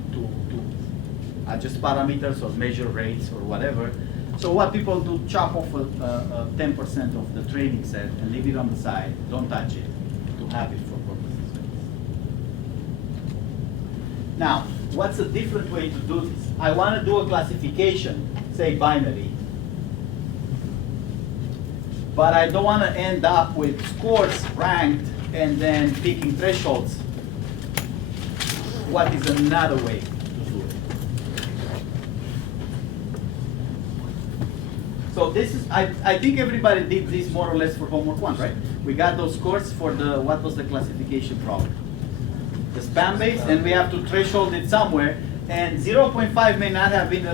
adjust parameters or measure rates or whatever. So what people do, chop off 10% of the training set and leave it on the side, don't touch it, to have it for purposes like this. Now, what's a different way to do this? I want to do a classification, say binary, but I don't want to end up with scores ranked and then picking thresholds. What is another way to do it? So this is, I think everybody did this more or less for homework 1, right? We got those scores for the, what was the classification problem? The spam base, and we have to threshold it somewhere, and 0.5 may not have been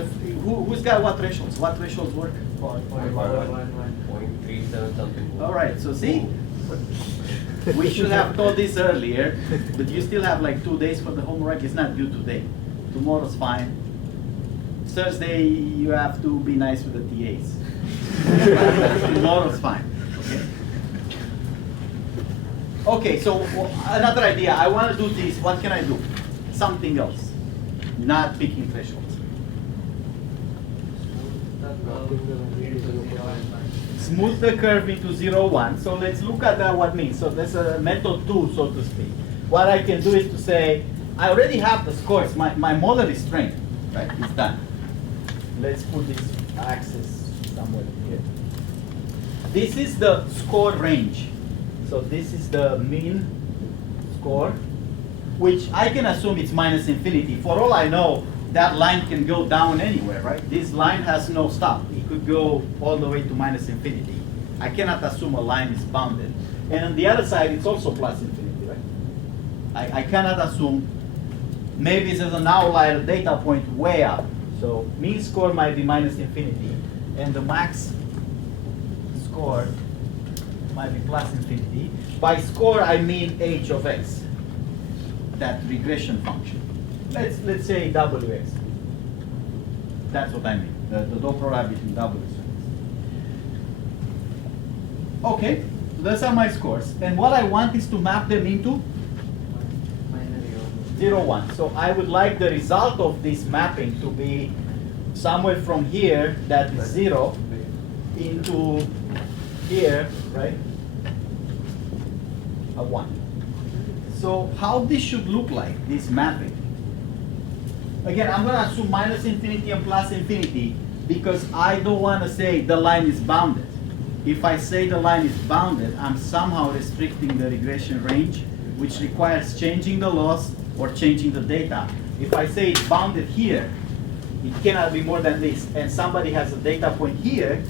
who's got what thresholds? What thresholds work? 0.37 something. All right, so see, we should have told this earlier, but you still have like 2 days for the homework. It's not due today. Tomorrow's fine. Thursday, you have to be nice with the TAs. Tomorrow's fine. Okay, so another idea. I want to do this. What can I do? Something else. Not picking thresholds. Smooth the curve into 0, 1. So let's look at that, what means. So there's a method 2, so to speak. What I can do is to say, I already have the scores. My model is trained, right? It's done. Let's put this axis somewhere here. This is the score range. So this is the mean score, which I can assume it's minus infinity. For all I know, that line can go down anywhere, right? This line has no stop. It could go all the way to minus infinity. I cannot assume a line is bounded. And on the other side, it's also plus infinity, right? I cannot assume, maybe there's an outlier data point way up. So mean score might be minus infinity, and the max score might be plus infinity. By score, I mean h of x, that regression function. Let's say wx. That's what I mean, the dot product between w and x. Okay, so those are my scores. And what I want is to map them into 0, 1. So I would like the result of this mapping to be somewhere from here, that is 0, into here, right? A 1. So how this should look like, this mapping? Again, I'm going to assume minus infinity and plus infinity because I don't want to say the line is bounded. If I say the line is bounded, I'm somehow restricting the regression range, which requires changing the loss or changing the data. If I say it's bounded here, it cannot be more than this, and somebody has a data point here,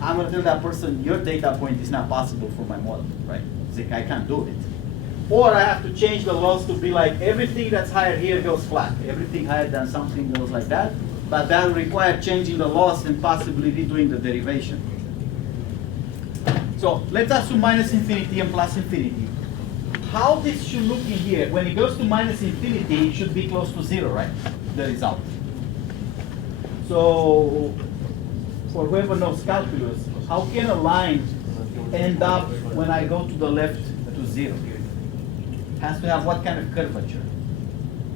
I'm going to tell that person, your data point is not possible for my model, right? It's like, I can't do it. Or I have to change the loss to be like, everything that's higher here goes flat. Everything higher than something goes like that. But that will require changing the loss and possibly redoing the derivation. So let's assume minus infinity and plus infinity. How this should look in here, when it goes to minus infinity, it should be close to 0, right? The result. So for whoever knows calculus, how can a line end up when I go to the left to 0? Has to have what kind of curvature?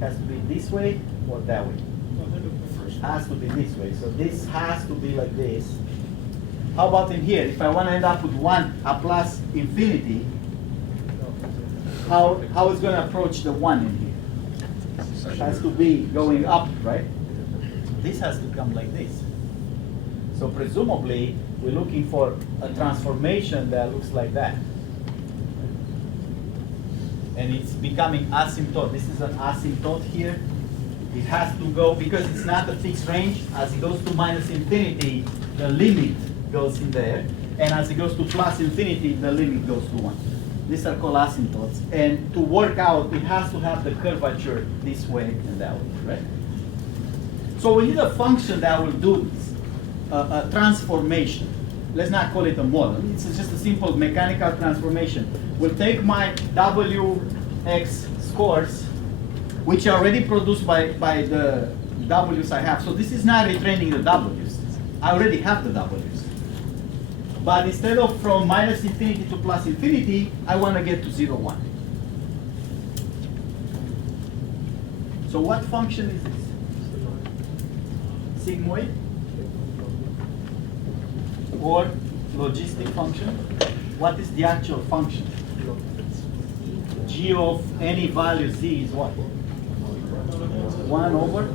Has to be this way or that way? Has to be this way. So this has to be like this. How about in here? If I want to end up with 1, a plus infinity, how is going to approach the 1 in here? It has to be going up, right? This has to come like this. So presumably, we're looking for a transformation that looks like that. And it's becoming asymptote. This is an asymptote here. It has to go, because it's not a fixed range, as it goes to minus infinity, the limit goes in there. And as it goes to plus infinity, the limit goes to 1. These are called asymptotes. And to work out, it has to have the curvature this way and that way, right? So we need a function that will do this, a transformation. Let's not call it a model. It's just a simple mechanical transformation. We'll take my Wx scores, which are already produced by the W's I have. So this is not retraining the W's. I already have the W's. But instead of from minus infinity to plus infinity, I want to get to 0, 1. So what function is this? Sigmoid? Or logistic function? What is the actual function? G of any value z is what? 1 over?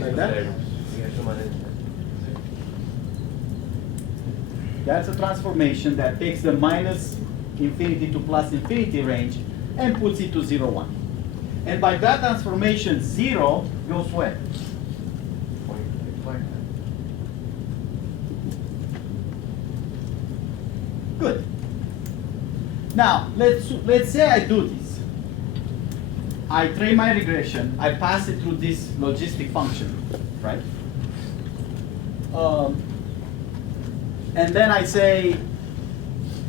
Like that? That's a transformation that takes the minus infinity to plus infinity range and puts it to 0, 1. And by that transformation, 0 goes where? Good. Now, let's say I do this. I train my regression, I pass it through this logistic function, right? And then I say,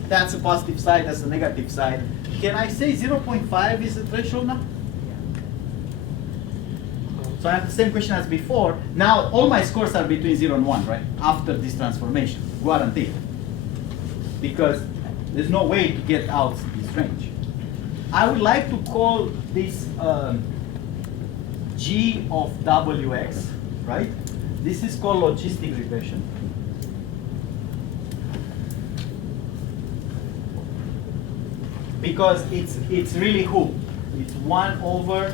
that's a positive side, that's a negative side. Can I say 0.5 is the threshold now? So I have the same question as before. Now all my scores are between 0 and 1, right? After this transformation, guaranteed. Because there's no way to get out this range. I would like to call this G of Wx, right? This is called logistic regression. Because it's really who? It's 1 over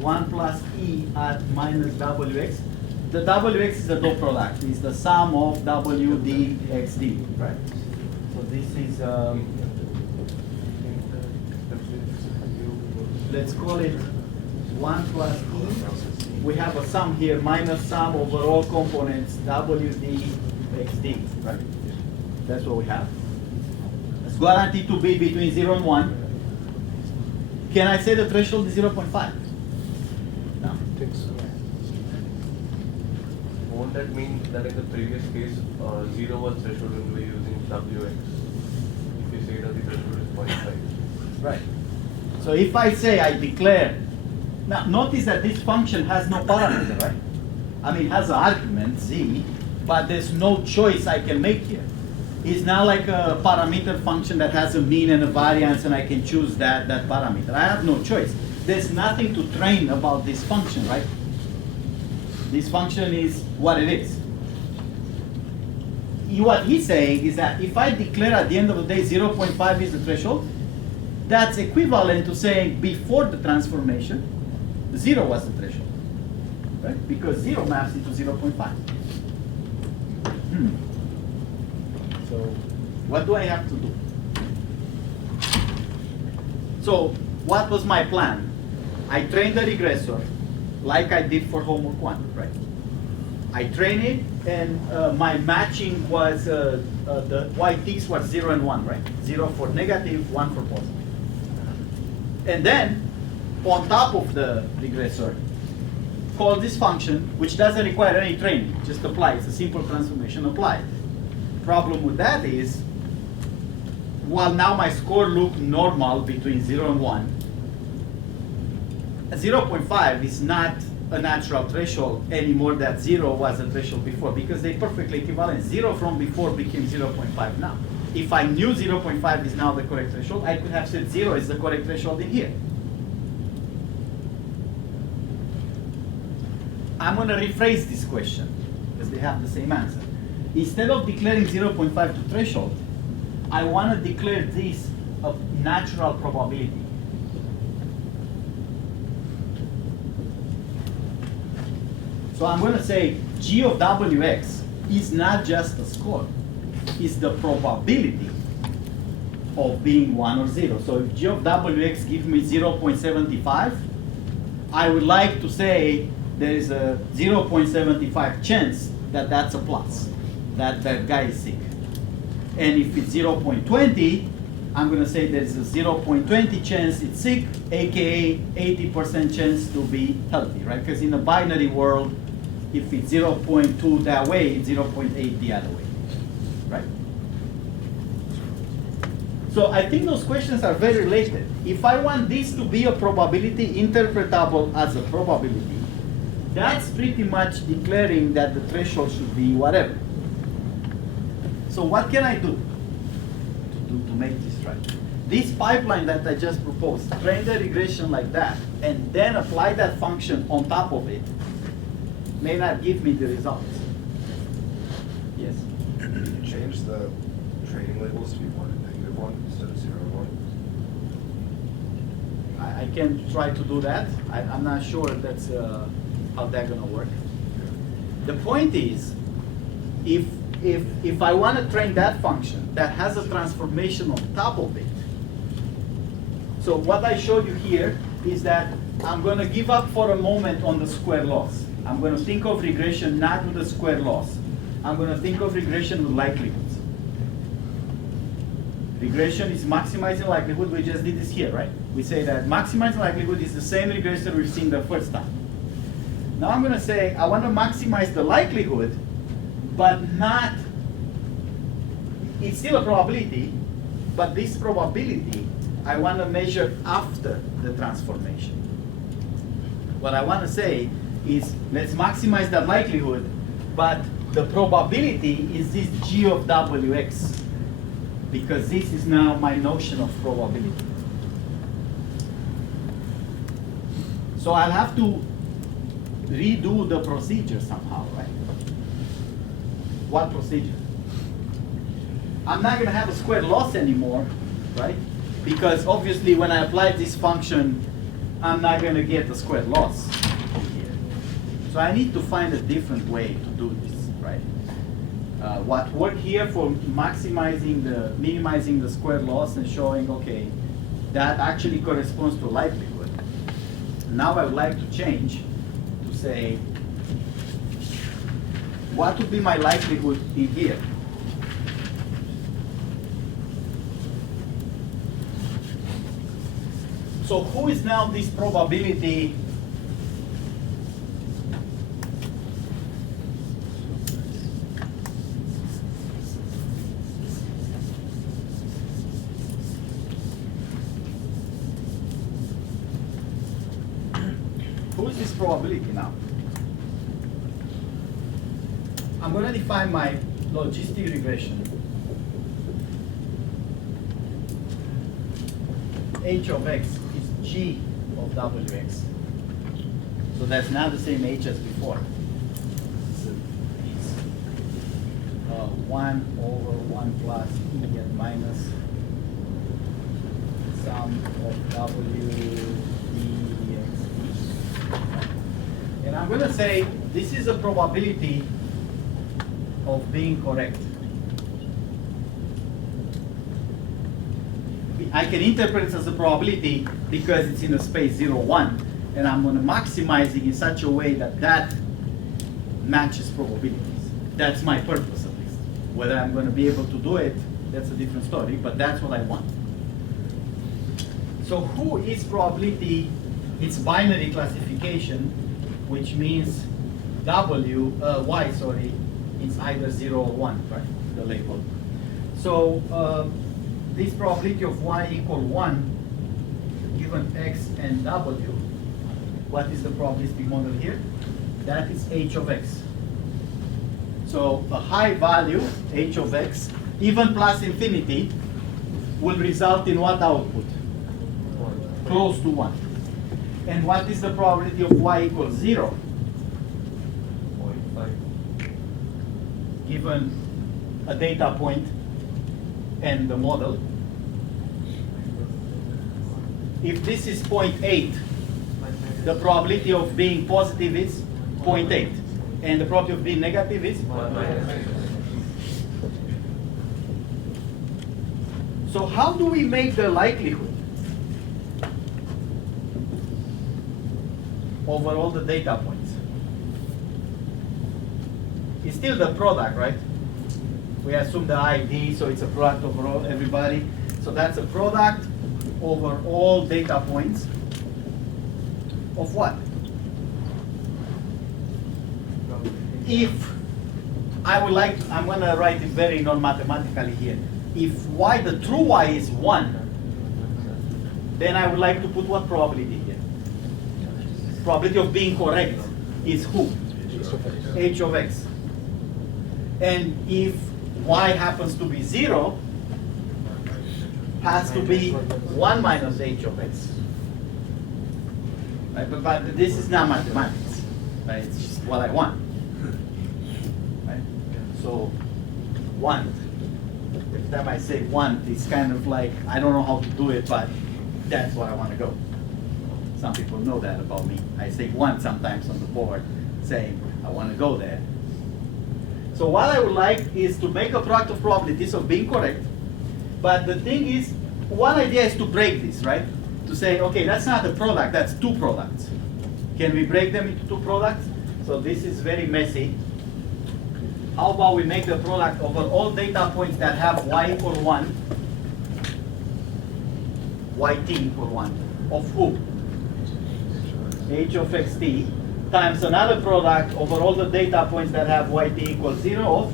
1 plus E at minus Wx. The Wx is the dot product. It's the sum of Wd xd, right? So this is, let's call it 1 plus E. We have a sum here, minus sum over all components, Wd xd, right? That's what we have. It's guaranteed to be between 0 and 1. Can I say the threshold is 0.5? No. Won't that mean that in the previous case, 0 was threshold when we were using Wx? If you say that the threshold is 0.5. Right. So if I say I declare, now notice that this function has no parameter, right? I mean, it has an argument, z, but there's no choice I can make here. It's not like a parameter function that has a mean and a variance and I can choose that parameter. I have no choice. There's nothing to train about this function, right? This function is what it is. What he's saying is that if I declare at the end of the day 0.5 is the threshold, that's equivalent to saying before the transformation, 0 was the threshold, right? Because 0 maps into 0.5. So what do I have to do? So what was my plan? I trained the regressor like I did for homework 1, right? I trained it and my matching was, the YTs was 0 and 1, right? 0 for negative, 1 for positive. And then on top of the regressor, call this function, which doesn't require any training, just apply. It's a simple transformation, apply. Problem with that is, while now my score looked normal between 0 and 1, 0.5 is not a natural threshold anymore that 0 was a threshold before, because they're perfectly equivalent. 0 from before became 0.5 now. If I knew 0.5 is now the correct threshold, I could have said 0 is the correct threshold in here. I'm going to rephrase this question, because they have the same answer. Instead of declaring 0.5 to threshold, I want to declare this a natural probability. So I'm going to say G of Wx is not just a score. It's the probability of being 1 or 0. So if G of Wx gives me 0.75, I would like to say there is a 0.75 chance that that's a plus, that that guy is sick. And if it's 0.20, I'm going to say there's a 0.20 chance it's sick, aka 80% chance to be healthy, right? Because in a binary world, if it's 0.2 that way, it's 0.8 the other way, right? So I think those questions are very related. If I want this to be a probability interpretable as a probability, that's pretty much declaring that the threshold should be whatever. So what can I do to make this right? This pipeline that I just proposed, train the regression like that, and then apply that function on top of it, may not give me the results. Yes? You change the training labels to be 1 and -1 instead of 0 and 1? I can try to do that. I'm not sure that's how that's going to work. The point is, if I want to train that function that has a transformation on top of it, so what I showed you here is that I'm going to give up for a moment on the square loss. I'm going to think of regression not with the square loss. I'm going to think of regression with likelihoods. regression is maximizing likelihood. We just did this here, right? We say that maximizing likelihood is the same regression we've seen the first time. Now I'm going to say I want to maximize the likelihood, but not, it's still a probability, but this probability I want to measure after the transformation. What I want to say is let's maximize that likelihood, but the probability is this G of Wx, because this is now my notion of probability. So I'll have to redo the procedure somehow, right? What procedure? I'm not going to have a squared loss anymore, right? Because obviously when I apply this function, I'm not going to get a squared loss here. So I need to find a different way to do this, right? What worked here for minimizing the squared loss and showing, okay, that actually corresponds to likelihood. Now I would like to change to say, what would be my likelihood in here? So who is now this probability? Who is this probability now? I'm going to define my logistic regression. H of x is G of Wx. So that's not the same H as before. It's 1 over 1 plus E and minus sum of W dx. And I'm going to say this is a probability of being correct. I can interpret it as a probability because it's in the space 0, 1, and I'm going to maximize it in such a way that that matches probabilities. That's my purpose, at least. Whether I'm going to be able to do it, that's a different story, but that's what I want. So who is probability? It's binary classification, which means y, it's either 0 or 1, right, the label. So this probability of y equal 1, given x and w, what is the probabilistic model here? That is h of x. So a high value, h of x, even plus infinity, will result in what output? Close to 1. And what is the probability of y equals 0? 0.5. Given a data point and the model. If this is 0.8, the probability of being positive is 0.8. And the probability of being negative is 1. So how do we make the likelihood over all the data points? It's still the product, right? We assume the ID, so it's a product over all everybody. So that's a product over all data points of what? If I would like to, I'm going to write it very non-mathematically here. If y, the true y is 1, then I would like to put what probability here? Probability of being correct is who? H of x. And if y happens to be 0, has to be 1 minus h of x. Right? But this is not mathematics. Right? It's just what I want. Right? So 1. Every time I say 1, it's kind of like, I don't know how to do it, but that's where I want to go. Some people know that about me. I say 1 sometimes on the board, saying I want to go there. So what I would like is to make a product of probabilities of being correct. But the thing is, one idea is to break this, right? To say, okay, that's not a product, that's 2 products. Can we break them into 2 products? So this is very messy. How about we make the product over all data points that have y equal 1 yt equal 1 of who? H of xt times another product over all the data points that have yt equals 0 of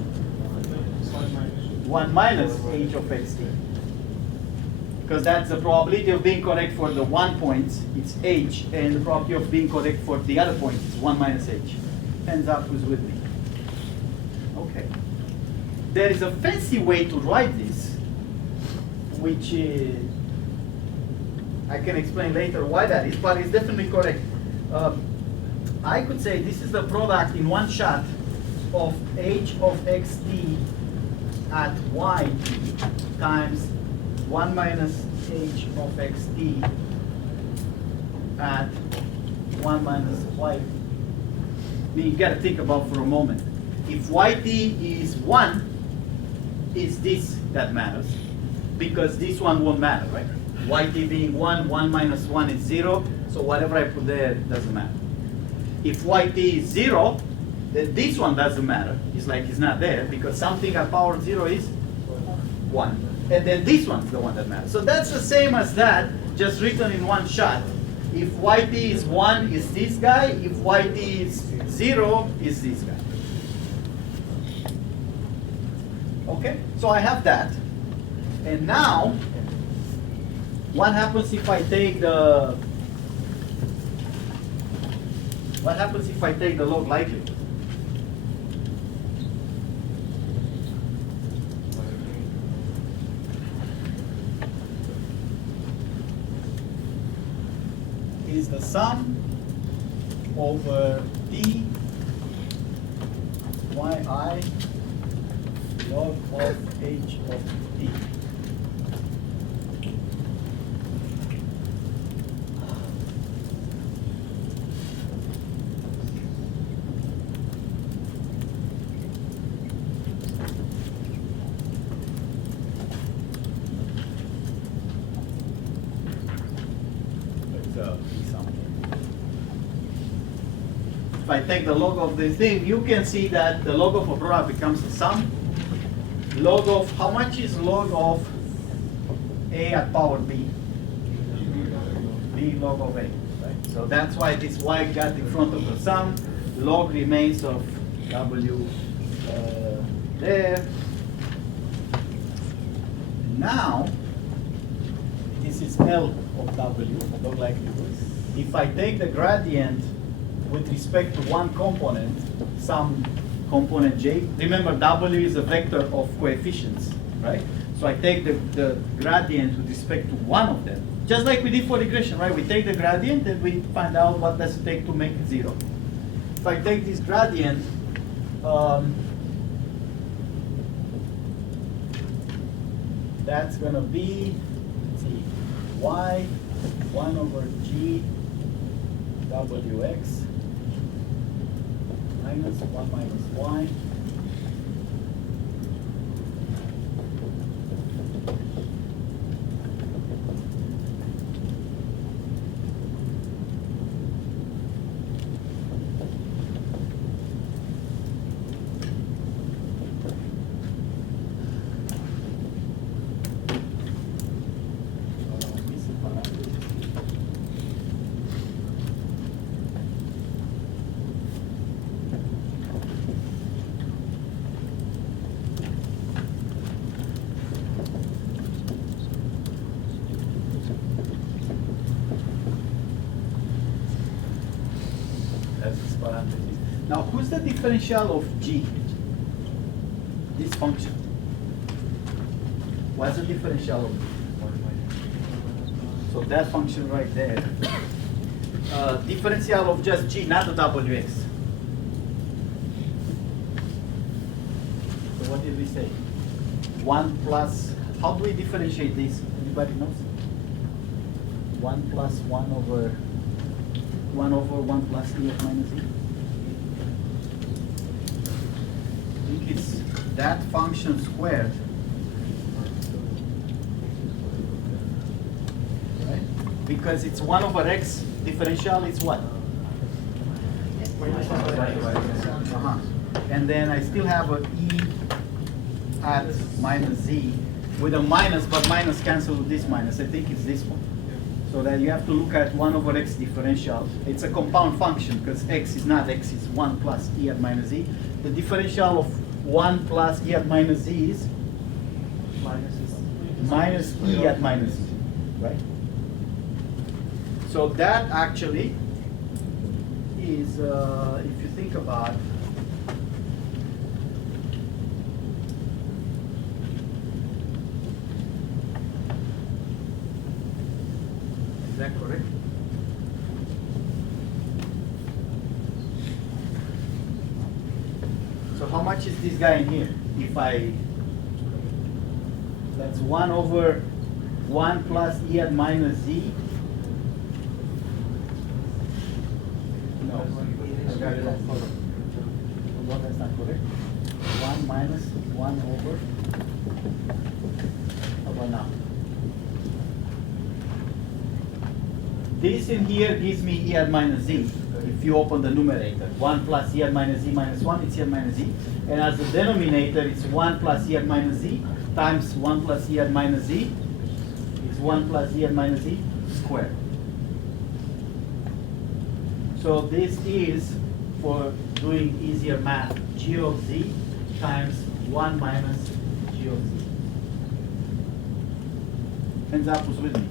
1 minus h of xt. Because that's the probability of being correct for the 1 point, it's h, and the probability of being correct for the other point is 1 minus h. Hands up who's with me. Okay. There is a fancy way to write this, which I can explain later why that is, but it's definitely correct. I could say this is the product in one shot of h of xt at yt times 1 minus h of xt at 1 minus y. You got to think about for a moment. If yt is 1, it's this that matters, because this one won't matter, right? Yt being 1, 1 minus 1 is 0, so whatever I put there doesn't matter. If yt is 0, then this one doesn't matter. It's like it's not there, because something at power 0 is 1. And then this one's the one that matters. So that's the same as that, just written in one shot. If yt is 1, is this guy. If yt is 0, is this guy. Okay, so I have that. And now, what happens if I take the log likelihood? Is the sum over d yi log of h of t. If I take the log of this thing, you can see that the log of a product becomes the sum. Log of, how much is log of a at power b? B log of a, right? So that's why this y got in front of the sum. Log remains of w there. Now, this is L of w, log likelihood. If I take the gradient with respect to one component, some component j, remember w is a vector of coefficients, right? So I take the gradient with respect to one of them, just like we did for regression, right? We take the gradient and we find out what does it take to make it 0. If I take this gradient, that's gonna be, let's see, y 1 over g wx minus 1 minus y Now, who's the differential of g? This function. What's the differential of g? So that function right there. Differential of just g, not the wx. So what did we say? 1 plus, how do we differentiate this? Anybody knows? 1 plus 1 over 1 plus e of minus e. I think it's that function squared, right? Because it's 1 over x differential, it's what? And then I still have a e at minus z with a minus, but minus cancel with this minus. I think it's this one. So that you have to look at 1 over x differential. It's a compound function because x is not x, is 1 plus e at minus e. The differential of 1 plus e at minus e is minus e at minus e, right? So that actually is, if you think about, is that correct? So how much is this guy in here? If I, that's 1 over 1 plus e at minus z. No, I got it wrong. Hold on. No, that's not correct. 1 minus 1 over, how about now? This in here gives me e at minus z. If you open the numerator, 1 plus e at minus z minus 1, it's e at minus z. And as the denominator, it's 1 plus e at minus z times 1 plus e at minus z. It's 1 plus e at minus z squared. So this is, for doing easier math, g of z times 1 minus g of z. Hands up who's with me.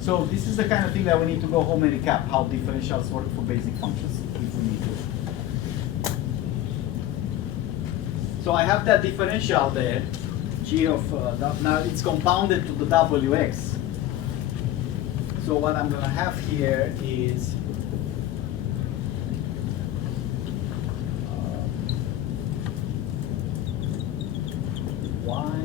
So this is the kind of thing that we need to go home and recap, how differentials work for basic functions, if we need to. So I have that differential there, g of, now it's compounded to the wx. So what I'm going to have here is y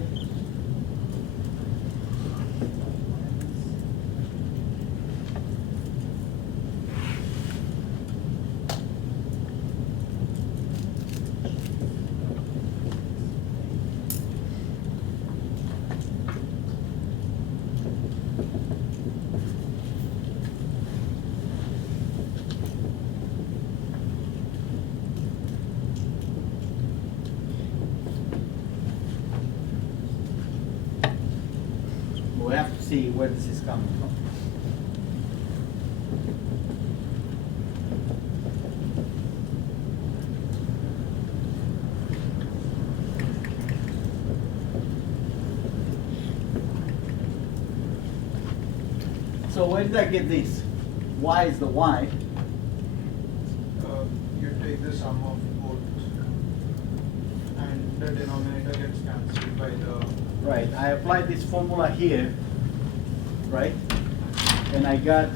we have to see where this is coming from. So where did I get this? Y is the y. You take the sum of both, and the denominator gets cancelled by the. Right, I applied this formula here, right? And I got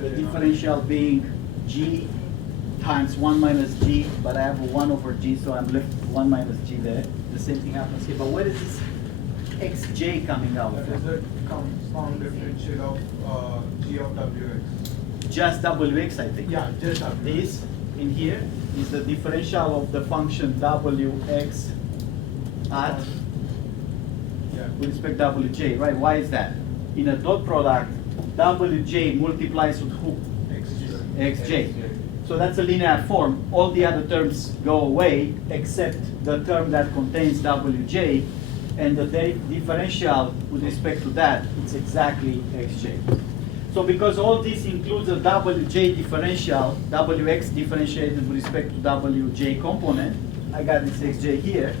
the differential being g times 1 minus g, but I have a 1 over g, so I'm left with 1 minus g there. The same thing happens here, but where is this xj coming out That is from? the compound differential of g of wx. Just wx, I think. Yeah, just wx. This in here is the differential of the function wx at Yeah. with respect to wj, right? Why is that? In a dot product, wj multiplies with who? xj. So that's a linear form. All the other terms go away except the term that contains wj, and the differential with respect to that, it's exactly xj. So because all this includes a wj differential, wx differentiated with respect to wj component, I got this xj here,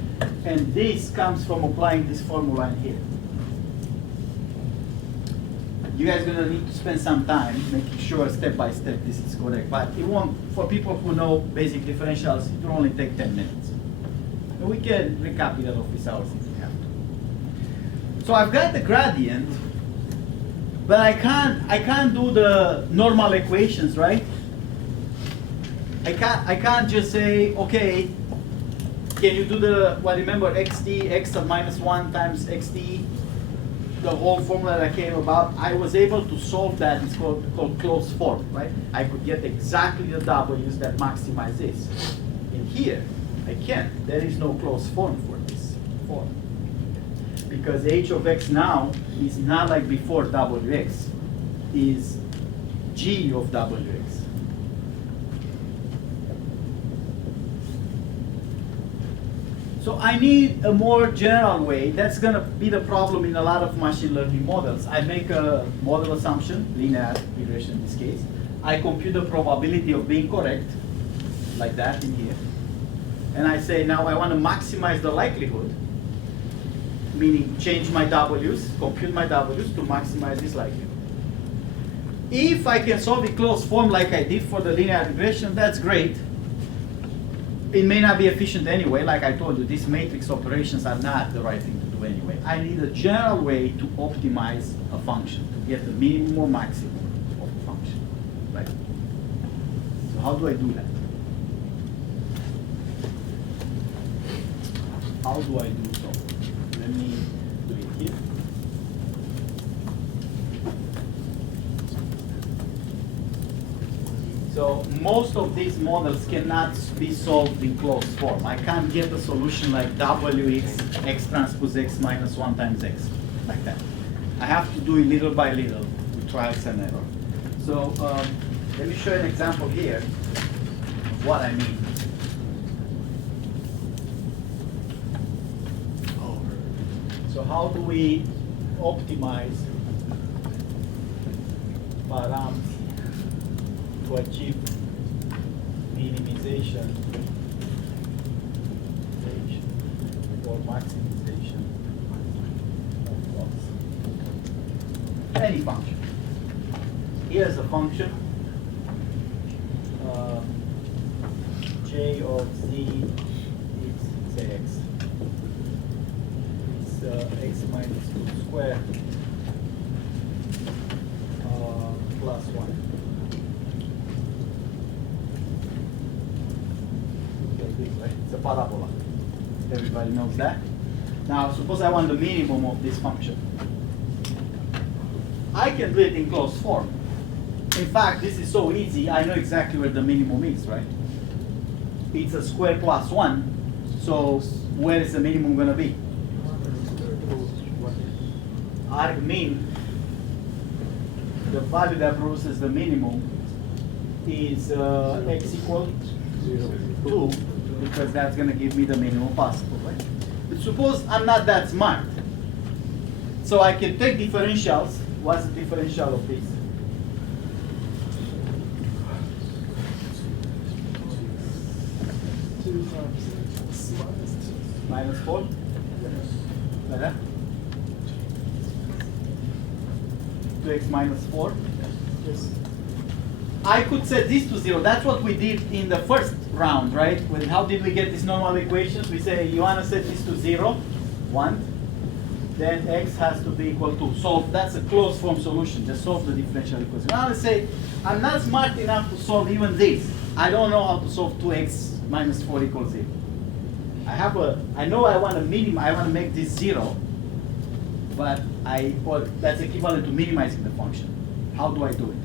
and this comes from applying this formula in here. You guys are gonna need to spend some time making sure step by step this is correct, but it won't, for people who know basic differentials, it will only take 10 minutes. And we can recap it at office hours if we have to. So I've got the gradient, but I can't do the normal equations, right? I can't just say, okay, can you do the, well, remember xt, x of minus 1 times xt, the whole formula that came about, I was able to solve that. It's called closed form, right? I could get exactly the w's that maximize this. In here, I can't. There is no closed form for this form. Because h of x now is not like before wx, is g of wx. So I need a more general way. That's gonna be the problem in a lot of machine learning models. I make a model assumption, linear regression in this case. I compute the probability of being correct, like that in here. And I say now I want to maximize the likelihood, meaning change my W's, compute my W's to maximize this likelihood. If I can solve it closed form like I did for the linear regression, that's great. It may not be efficient anyway. Like I told you, these matrix operations are not the right thing to do anyway. I need a general way to optimize a function, to get the minimum or maximum of a function. Right? So how do I do that? How do I do so? Let me do it here. So most of these models cannot be solved in closed form. I can't get a solution like Wx, x transpose x minus 1 times x, like that. I have to do it little by little with trials and error. So let me show you an example here of what I mean. So how do we optimize params to achieve minimization or maximization of loss? Any function. Here's a function, j of z is zx. It's x minus 2 squared plus 1. Right? It's a parabola. Everybody knows that. Now, suppose I want the minimum of this function. I can do it in closed form. In fact, this is so easy, I know exactly where the minimum is, right? It's a square plus 1, so where is the minimum going to be? Arg min, the value that produces the minimum is x equal 2, because that's going to give me the minimum possible, right? But suppose I'm not that smart. So I can take differentials. What's the differential of this? Minus 4? Like that? 2x minus 4? Yes. I could set this to 0. That's what we did in the first round, right? How did we get these normal equations? We say you want to set this to 0, 1. Then x has to be equal to. So that's a closed form solution. Just solve the differential equation. Now let's say I'm not smart enough to solve even this. I don't know how to solve 2x minus 4 equals 0. I know I want to I want to make this 0, but that's equivalent to minimizing the function. How do I do it?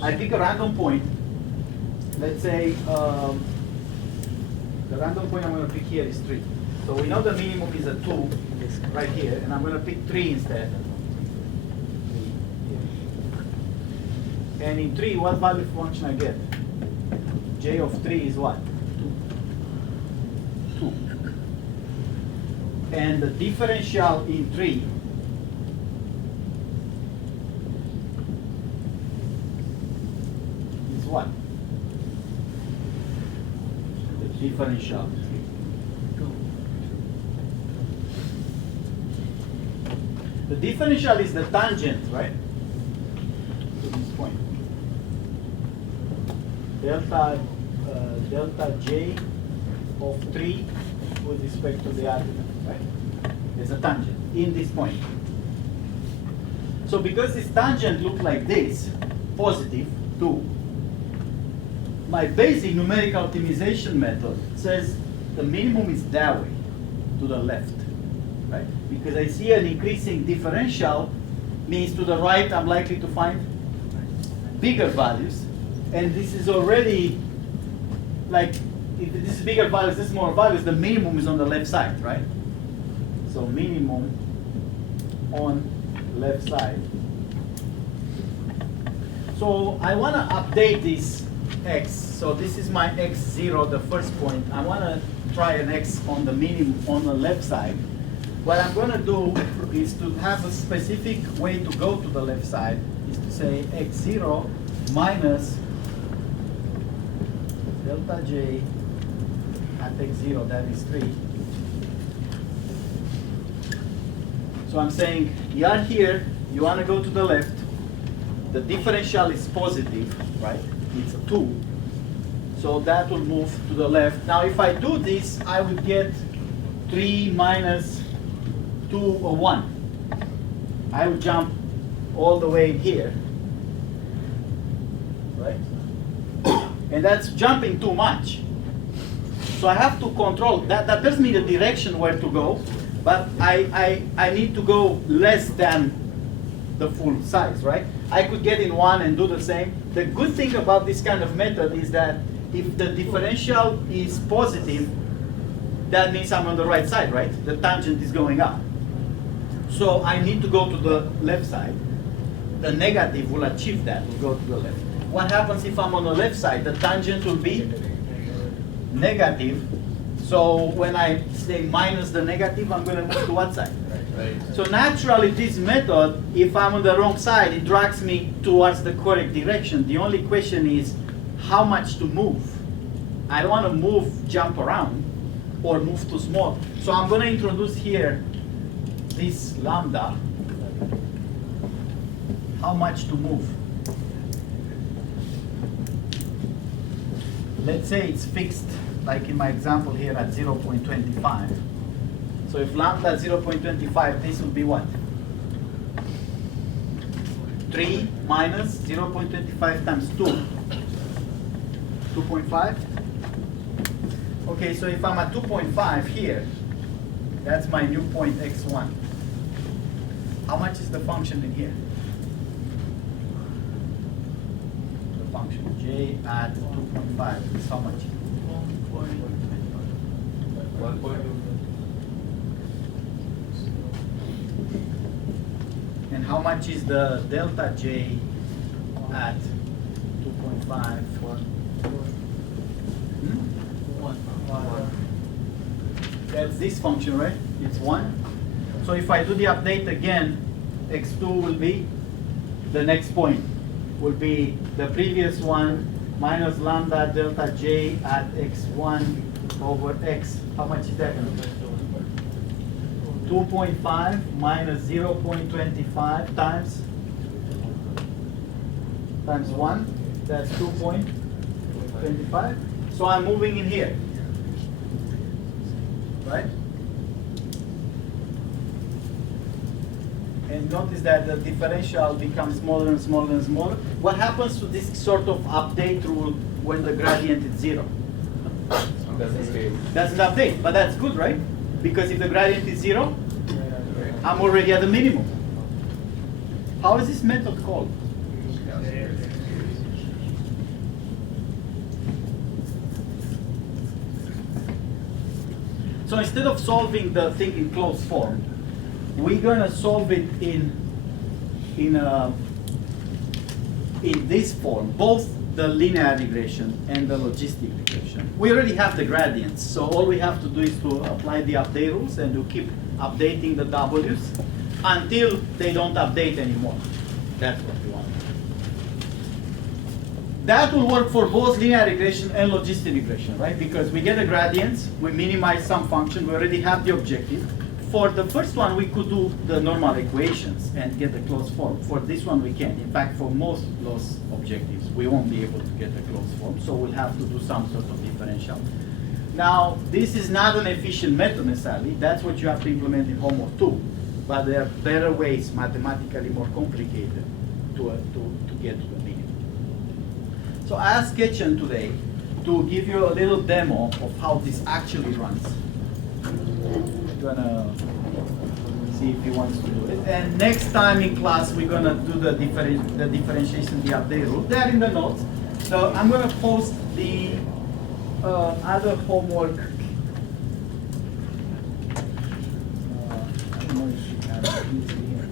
I pick a random point. Let's say the random point I'm going to pick here is 3. So we know the minimum is a 2 right here, and I'm going to pick 3 instead. And in 3, what value function I get? J of 3 is what? 2. And the differential in 3 is what? The differential. The differential is the tangent, right? To this point. Delta J of 3 with respect to the argument, right? There's a tangent in this point. So because this tangent looks like this, positive 2, my basic numerical optimization method says the minimum is that way, to the left, right? Because I see an increasing differential, means to the right I'm likely to find bigger values, and this is already like, if this is bigger values, this is more values, the minimum is on the left side, right? So minimum on left side. So I want to update this x. So this is my x0, the first point. I want to try an x on the minimum on the left side. What I'm going to do is to have a specific way to go to the left side, is to say x0 minus delta j at x0, that is 3. So I'm saying you are here, you want to go to the left, the differential is positive, right? It's a 2. So that will move to the left. Now if I do this, I would get 3 minus 2 or 1. I would jump all the way here, right? And that's jumping too much. So I have to control, that tells me the direction where to go, but I need to go less than the full size, right? I could get in 1 and do the same. The good thing about this kind of method is that if the differential is positive, that means I'm on the right side, right? The tangent is going up. So I need to go to the left side. The negative will achieve that, will go to the left. What happens if I'm on the left side? The tangent will be negative. So when I say minus the negative, I'm going to move to what side? Right. So naturally, this method, if I'm on the wrong side, it drags me towards the correct direction. The only question is how much to move. I don't want to move, jump around, or move too small. So I'm going to introduce here this lambda. How much to move? Let's say it's fixed, like in my example here at 0.25. So if lambda is 0.25, this will be what? 3 minus 0.25 times 2. 2.5? Okay, so if I'm at 2.5 here, that's my new point x1. How much is the function in here? The function j at 2.5 is how much? 1.2. And how much is the delta j at 2.5? That's this function, right? It's 1. So if I do the update again, x2 will be the next point. Will be the previous one minus lambda delta j at x1 over x. How much is that going to be? 2.5 minus 0.25 times 1. That's 2.25. So I'm moving in here, right? And notice that the differential becomes smaller and smaller and smaller. What happens to this sort of update rule when the gradient is 0? Doesn't stay. Doesn't update, but that's good, right? Because if the gradient is 0, I'm already at the minimum. How is this method called? So instead of solving the thing in closed form, we're going to solve it in this form, both the linear regression and the logistic regression. We already have the gradients, so all we have to do is to apply the update rules and to keep updating the W's until they don't update anymore. That's what we want. That will work for both linear regression and logistic regression, right? Because we get the gradients, we minimize some function, we already have the objective. For the first one, we could do the normal equations and get the closed form. For this one, we can't. In fact, for most loss objectives, we won't be able to get the closed form, so we'll have to do some sort of differential. Now, this is not an efficient method necessarily. That's what you have to implement in homework 2. But there are better ways, mathematically more complicated, to get to the minimum. So I asked Ketchen today to give you a little demo of how this actually runs. Gonna see if he wants to do it. And next time in class, we're gonna do the differentiation, the update rule. They're in the notes. So I'm gonna post the other homework. I don't know if you have it here.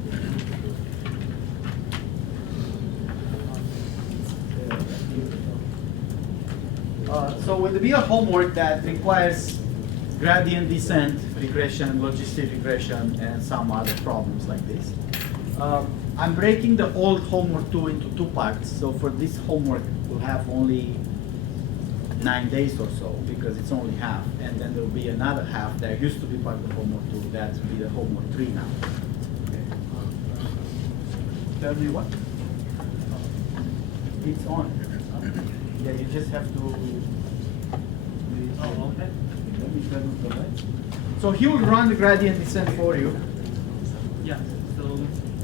So will be a homework that requires gradient descent regression, logistic regression, and some other problems like this. I'm breaking the old homework 2 into 2 parts. So for this homework, we'll have only 9 days or so because it's only half. And then there'll be another half that used to be part of homework 2. That will be the homework 3 now. Okay. Tell me what? It's on. Yeah, you just have to. Oh, okay. Let me turn on the lights. So he will run the gradient descent for you. Yeah, so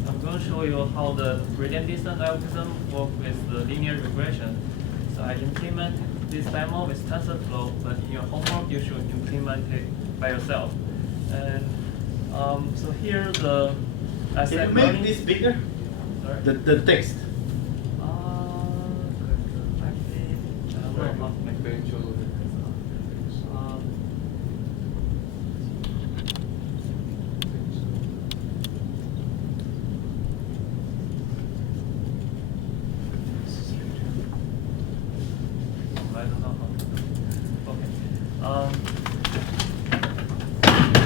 I'm going to show you how the gradient descent algorithm works with the linear regression. So I implement this demo with TensorFlow, but in your homework you should implement it by yourself. And so here the Can you make this bigger? Sorry? The text. Actually, I don't know how to make it. I don't know how to do it. Okay.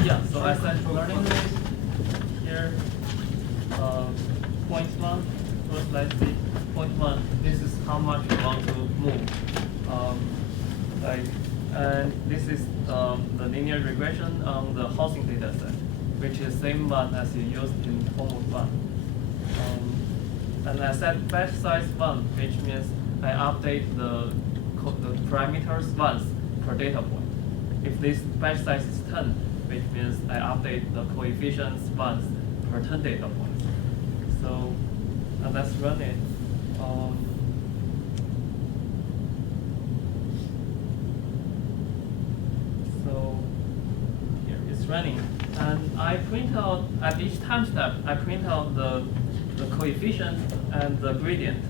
Yeah, so I said learning rate here, point 1, first let's see, point 1, this is how much you want to move. And this is the linear regression on the housing data set, which is same one as you used in homework 1. And I set batch size 1, which means I update the parameters once per data point. If this batch size is 10, which means I update the coefficients once per 10 data points. So let's run it. So here it's running, and I print out at each time step. I print out the coefficient and the gradient.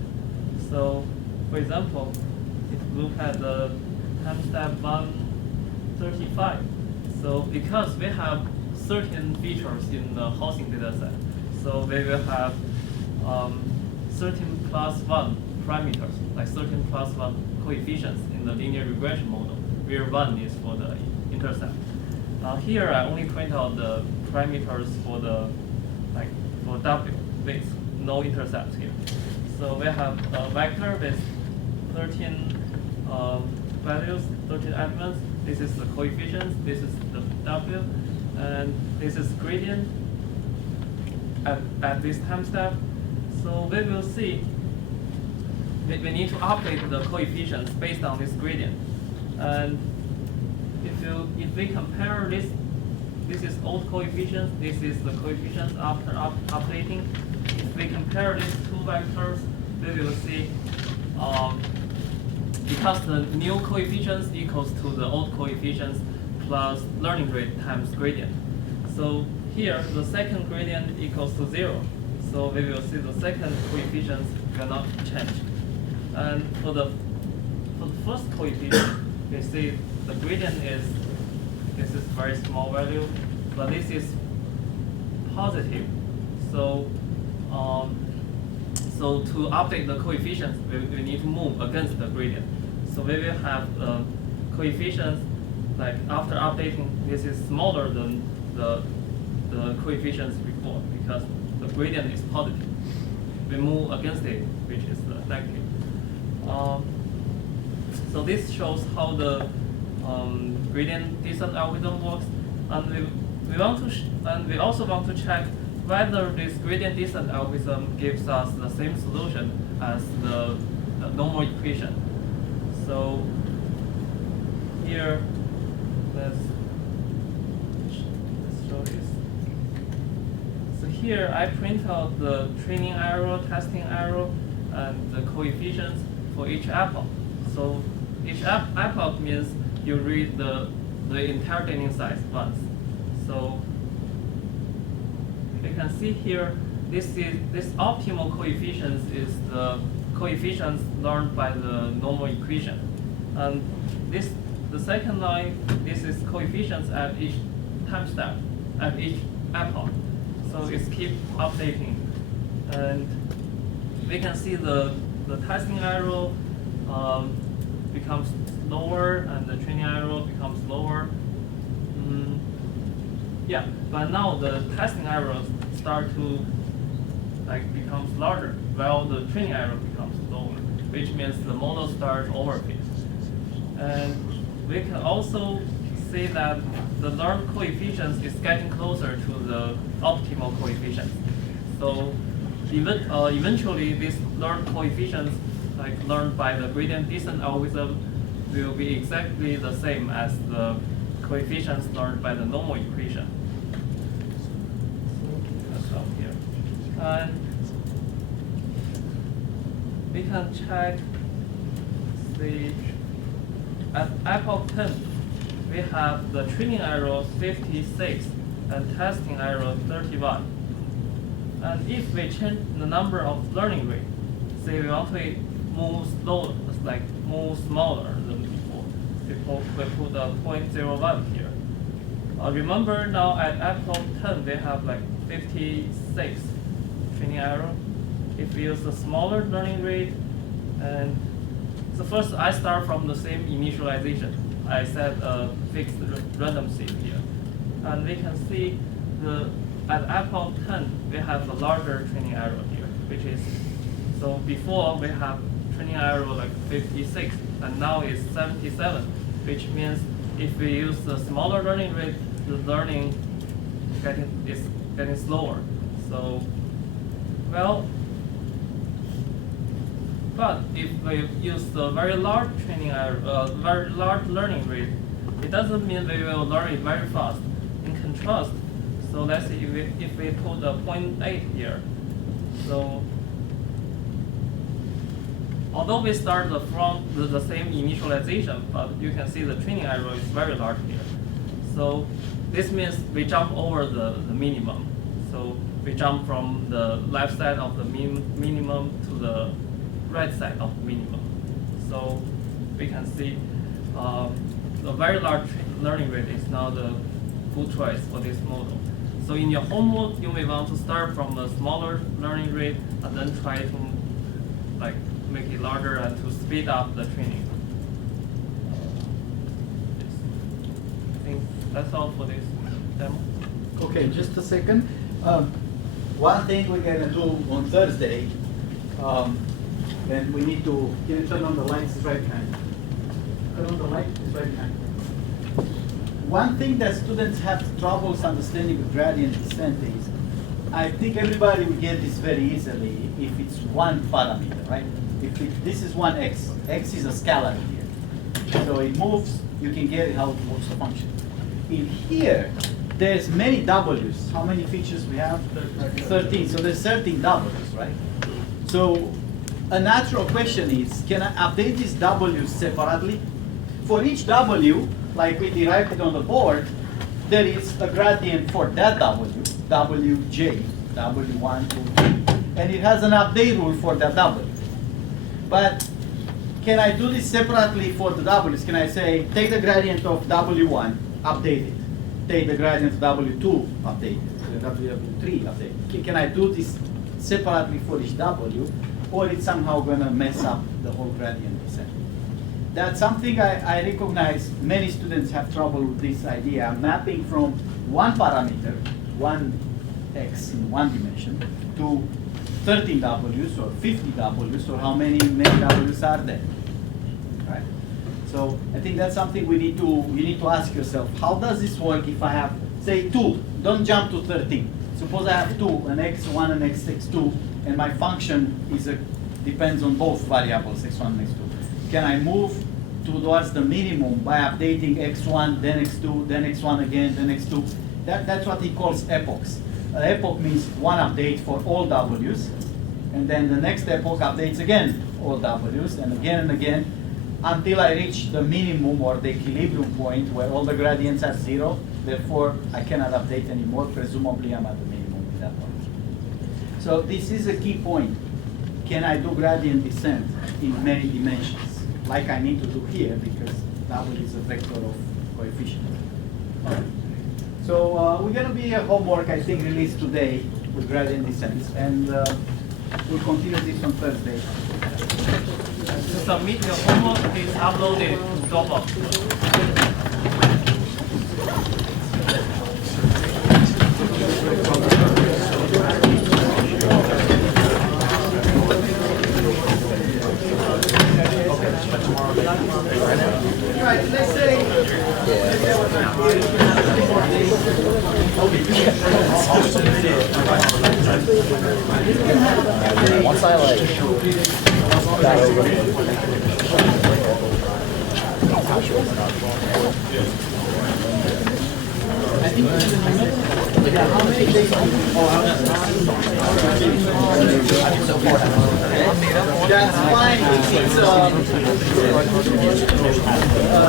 So, for example, if you look at the time step 135, so because we have certain features in the housing data set, so we will have 13 plus 1 parameters, like 13 plus 1 coefficients in the linear regression model, where 1 is for the intercept. Here I only print out the parameters for the for W with no intercepts here. So we have a vector with 13 values, 13 elements. This is the coefficients, this is the W, and this is gradient at this time step. So we will see we need to update the coefficients based on this gradient. And if we compare this is old coefficients, this is the coefficients after updating. If we compare these two vectors, we will see because the new coefficients equals to the old coefficients plus learning rate times gradient. So here the second gradient equals to 0. So we will see the second coefficients will not change. And for the first coefficient, we see the gradient is very small value, but this is positive. So so to update the coefficients, we need to move against the gradient. So we will have coefficients like after updating, this is smaller than the coefficients before because the gradient is positive. We move against it, which is negative. So this shows how the gradient descent algorithm works, and we also want to check whether this gradient descent algorithm gives us the same solution as the normal equation. So here, let's show this. So here I print out the training error, testing error, and the coefficients for each epoch. So each epoch means you read the interrogating size once. So you can see here, this optimal coefficients is the coefficients learned by the normal equation, and the second line, this is coefficients at each time step, at each epoch. So it's keep updating, and we can see the testing error becomes lower and the training error becomes lower. Yeah, but now the testing errors start to becomes larger, while the training error becomes lower, which means the model starts overfit. And we can also see that the learned coefficients is getting closer to the optimal coefficients. So eventually, these learned coefficients, learned by the gradient descent algorithm, will be exactly the same as the coefficients learned by the normal equation. Let's stop here. And we can check at epoch 10, we have the training error 56 and testing error 31. And if we change the number of learning rate, say we want to move slower, move smaller than before, we put a 0.01 here. Remember now at epoch 10 we have 56 training error. If we use a smaller learning rate, and so first I start from the same initialization. I set a fixed random seed here, and we can see at epoch 10 we have a larger training error here, which is so before we have training error 56, and now it's 77, which means if we use the smaller learning rate, the learning is getting slower. So, well, but if we use the very large training error, very large learning rate, it doesn't mean we will learn it very fast. In contrast, so let's see if we put a 0.8 here. So, although we start from the same initialization, but you can see the training error is very large here. So this means we jump over the minimum. So we jump from the left side of the minimum to the right side of minimum. So we can see the very large learning rate is now the good choice for this model. So in your homework, you may want to start from a smaller learning rate and then try to make it larger and to speed up the training. I think that's all for this demo. Okay, just a second. One thing we're gonna do on Thursday, and we need to, can you turn on the lights right behind? Turn on the light, it's right behind. One thing that students have troubles understanding with gradient descent is, I think everybody will get this very easily if it's one parameter, right? If this is one x, x is a scalar here. So it moves, you can get how it moves the function. In here, there's many w's. How many features we have? 13. So there's 13 w's, right? So a natural question is, can I update these w's separately? For each w, like we derived it on the board, there is a gradient for that w, wj, w1, 2, 3, and it has an update rule for that w. But can I do this separately for the w's? Can I say, take the gradient of w1, update it. Take the gradient of w2, update it. W3, update it. Can I do this separately for each w, or it's somehow going to mess up the whole gradient descent? That's something I recognize many students have trouble with this idea. I'm mapping from one parameter, one x in one dimension, to 13 w's or 50 w's, or how many w's are there, right? So I think that's something you need to ask yourself. How does this work if I have, say, 2? Don't jump to 13. Suppose I have 2, an x1 and x2, and my function depends on both variables, x1 and x2. Can I move towards the minimum by updating x1, then x2, then x1 again, then x2? That's what he calls epochs. Epoch means one update for all w's, and then the next epoch updates again all w's, and again, until I reach the minimum or the equilibrium point where all the gradients are 0. Therefore, I cannot update anymore. Presumably, I'm at the minimum at that point. So this is a key point. Can I do gradient descent in many dimensions, like I need to do here, because w is a vector of coefficient. So we're going to be a homework, I think, released today with gradient descent, and we'll continue this on Thursday. To submit your homework, please upload it drop off. Right, let's say. Once I like got over That's fine. It's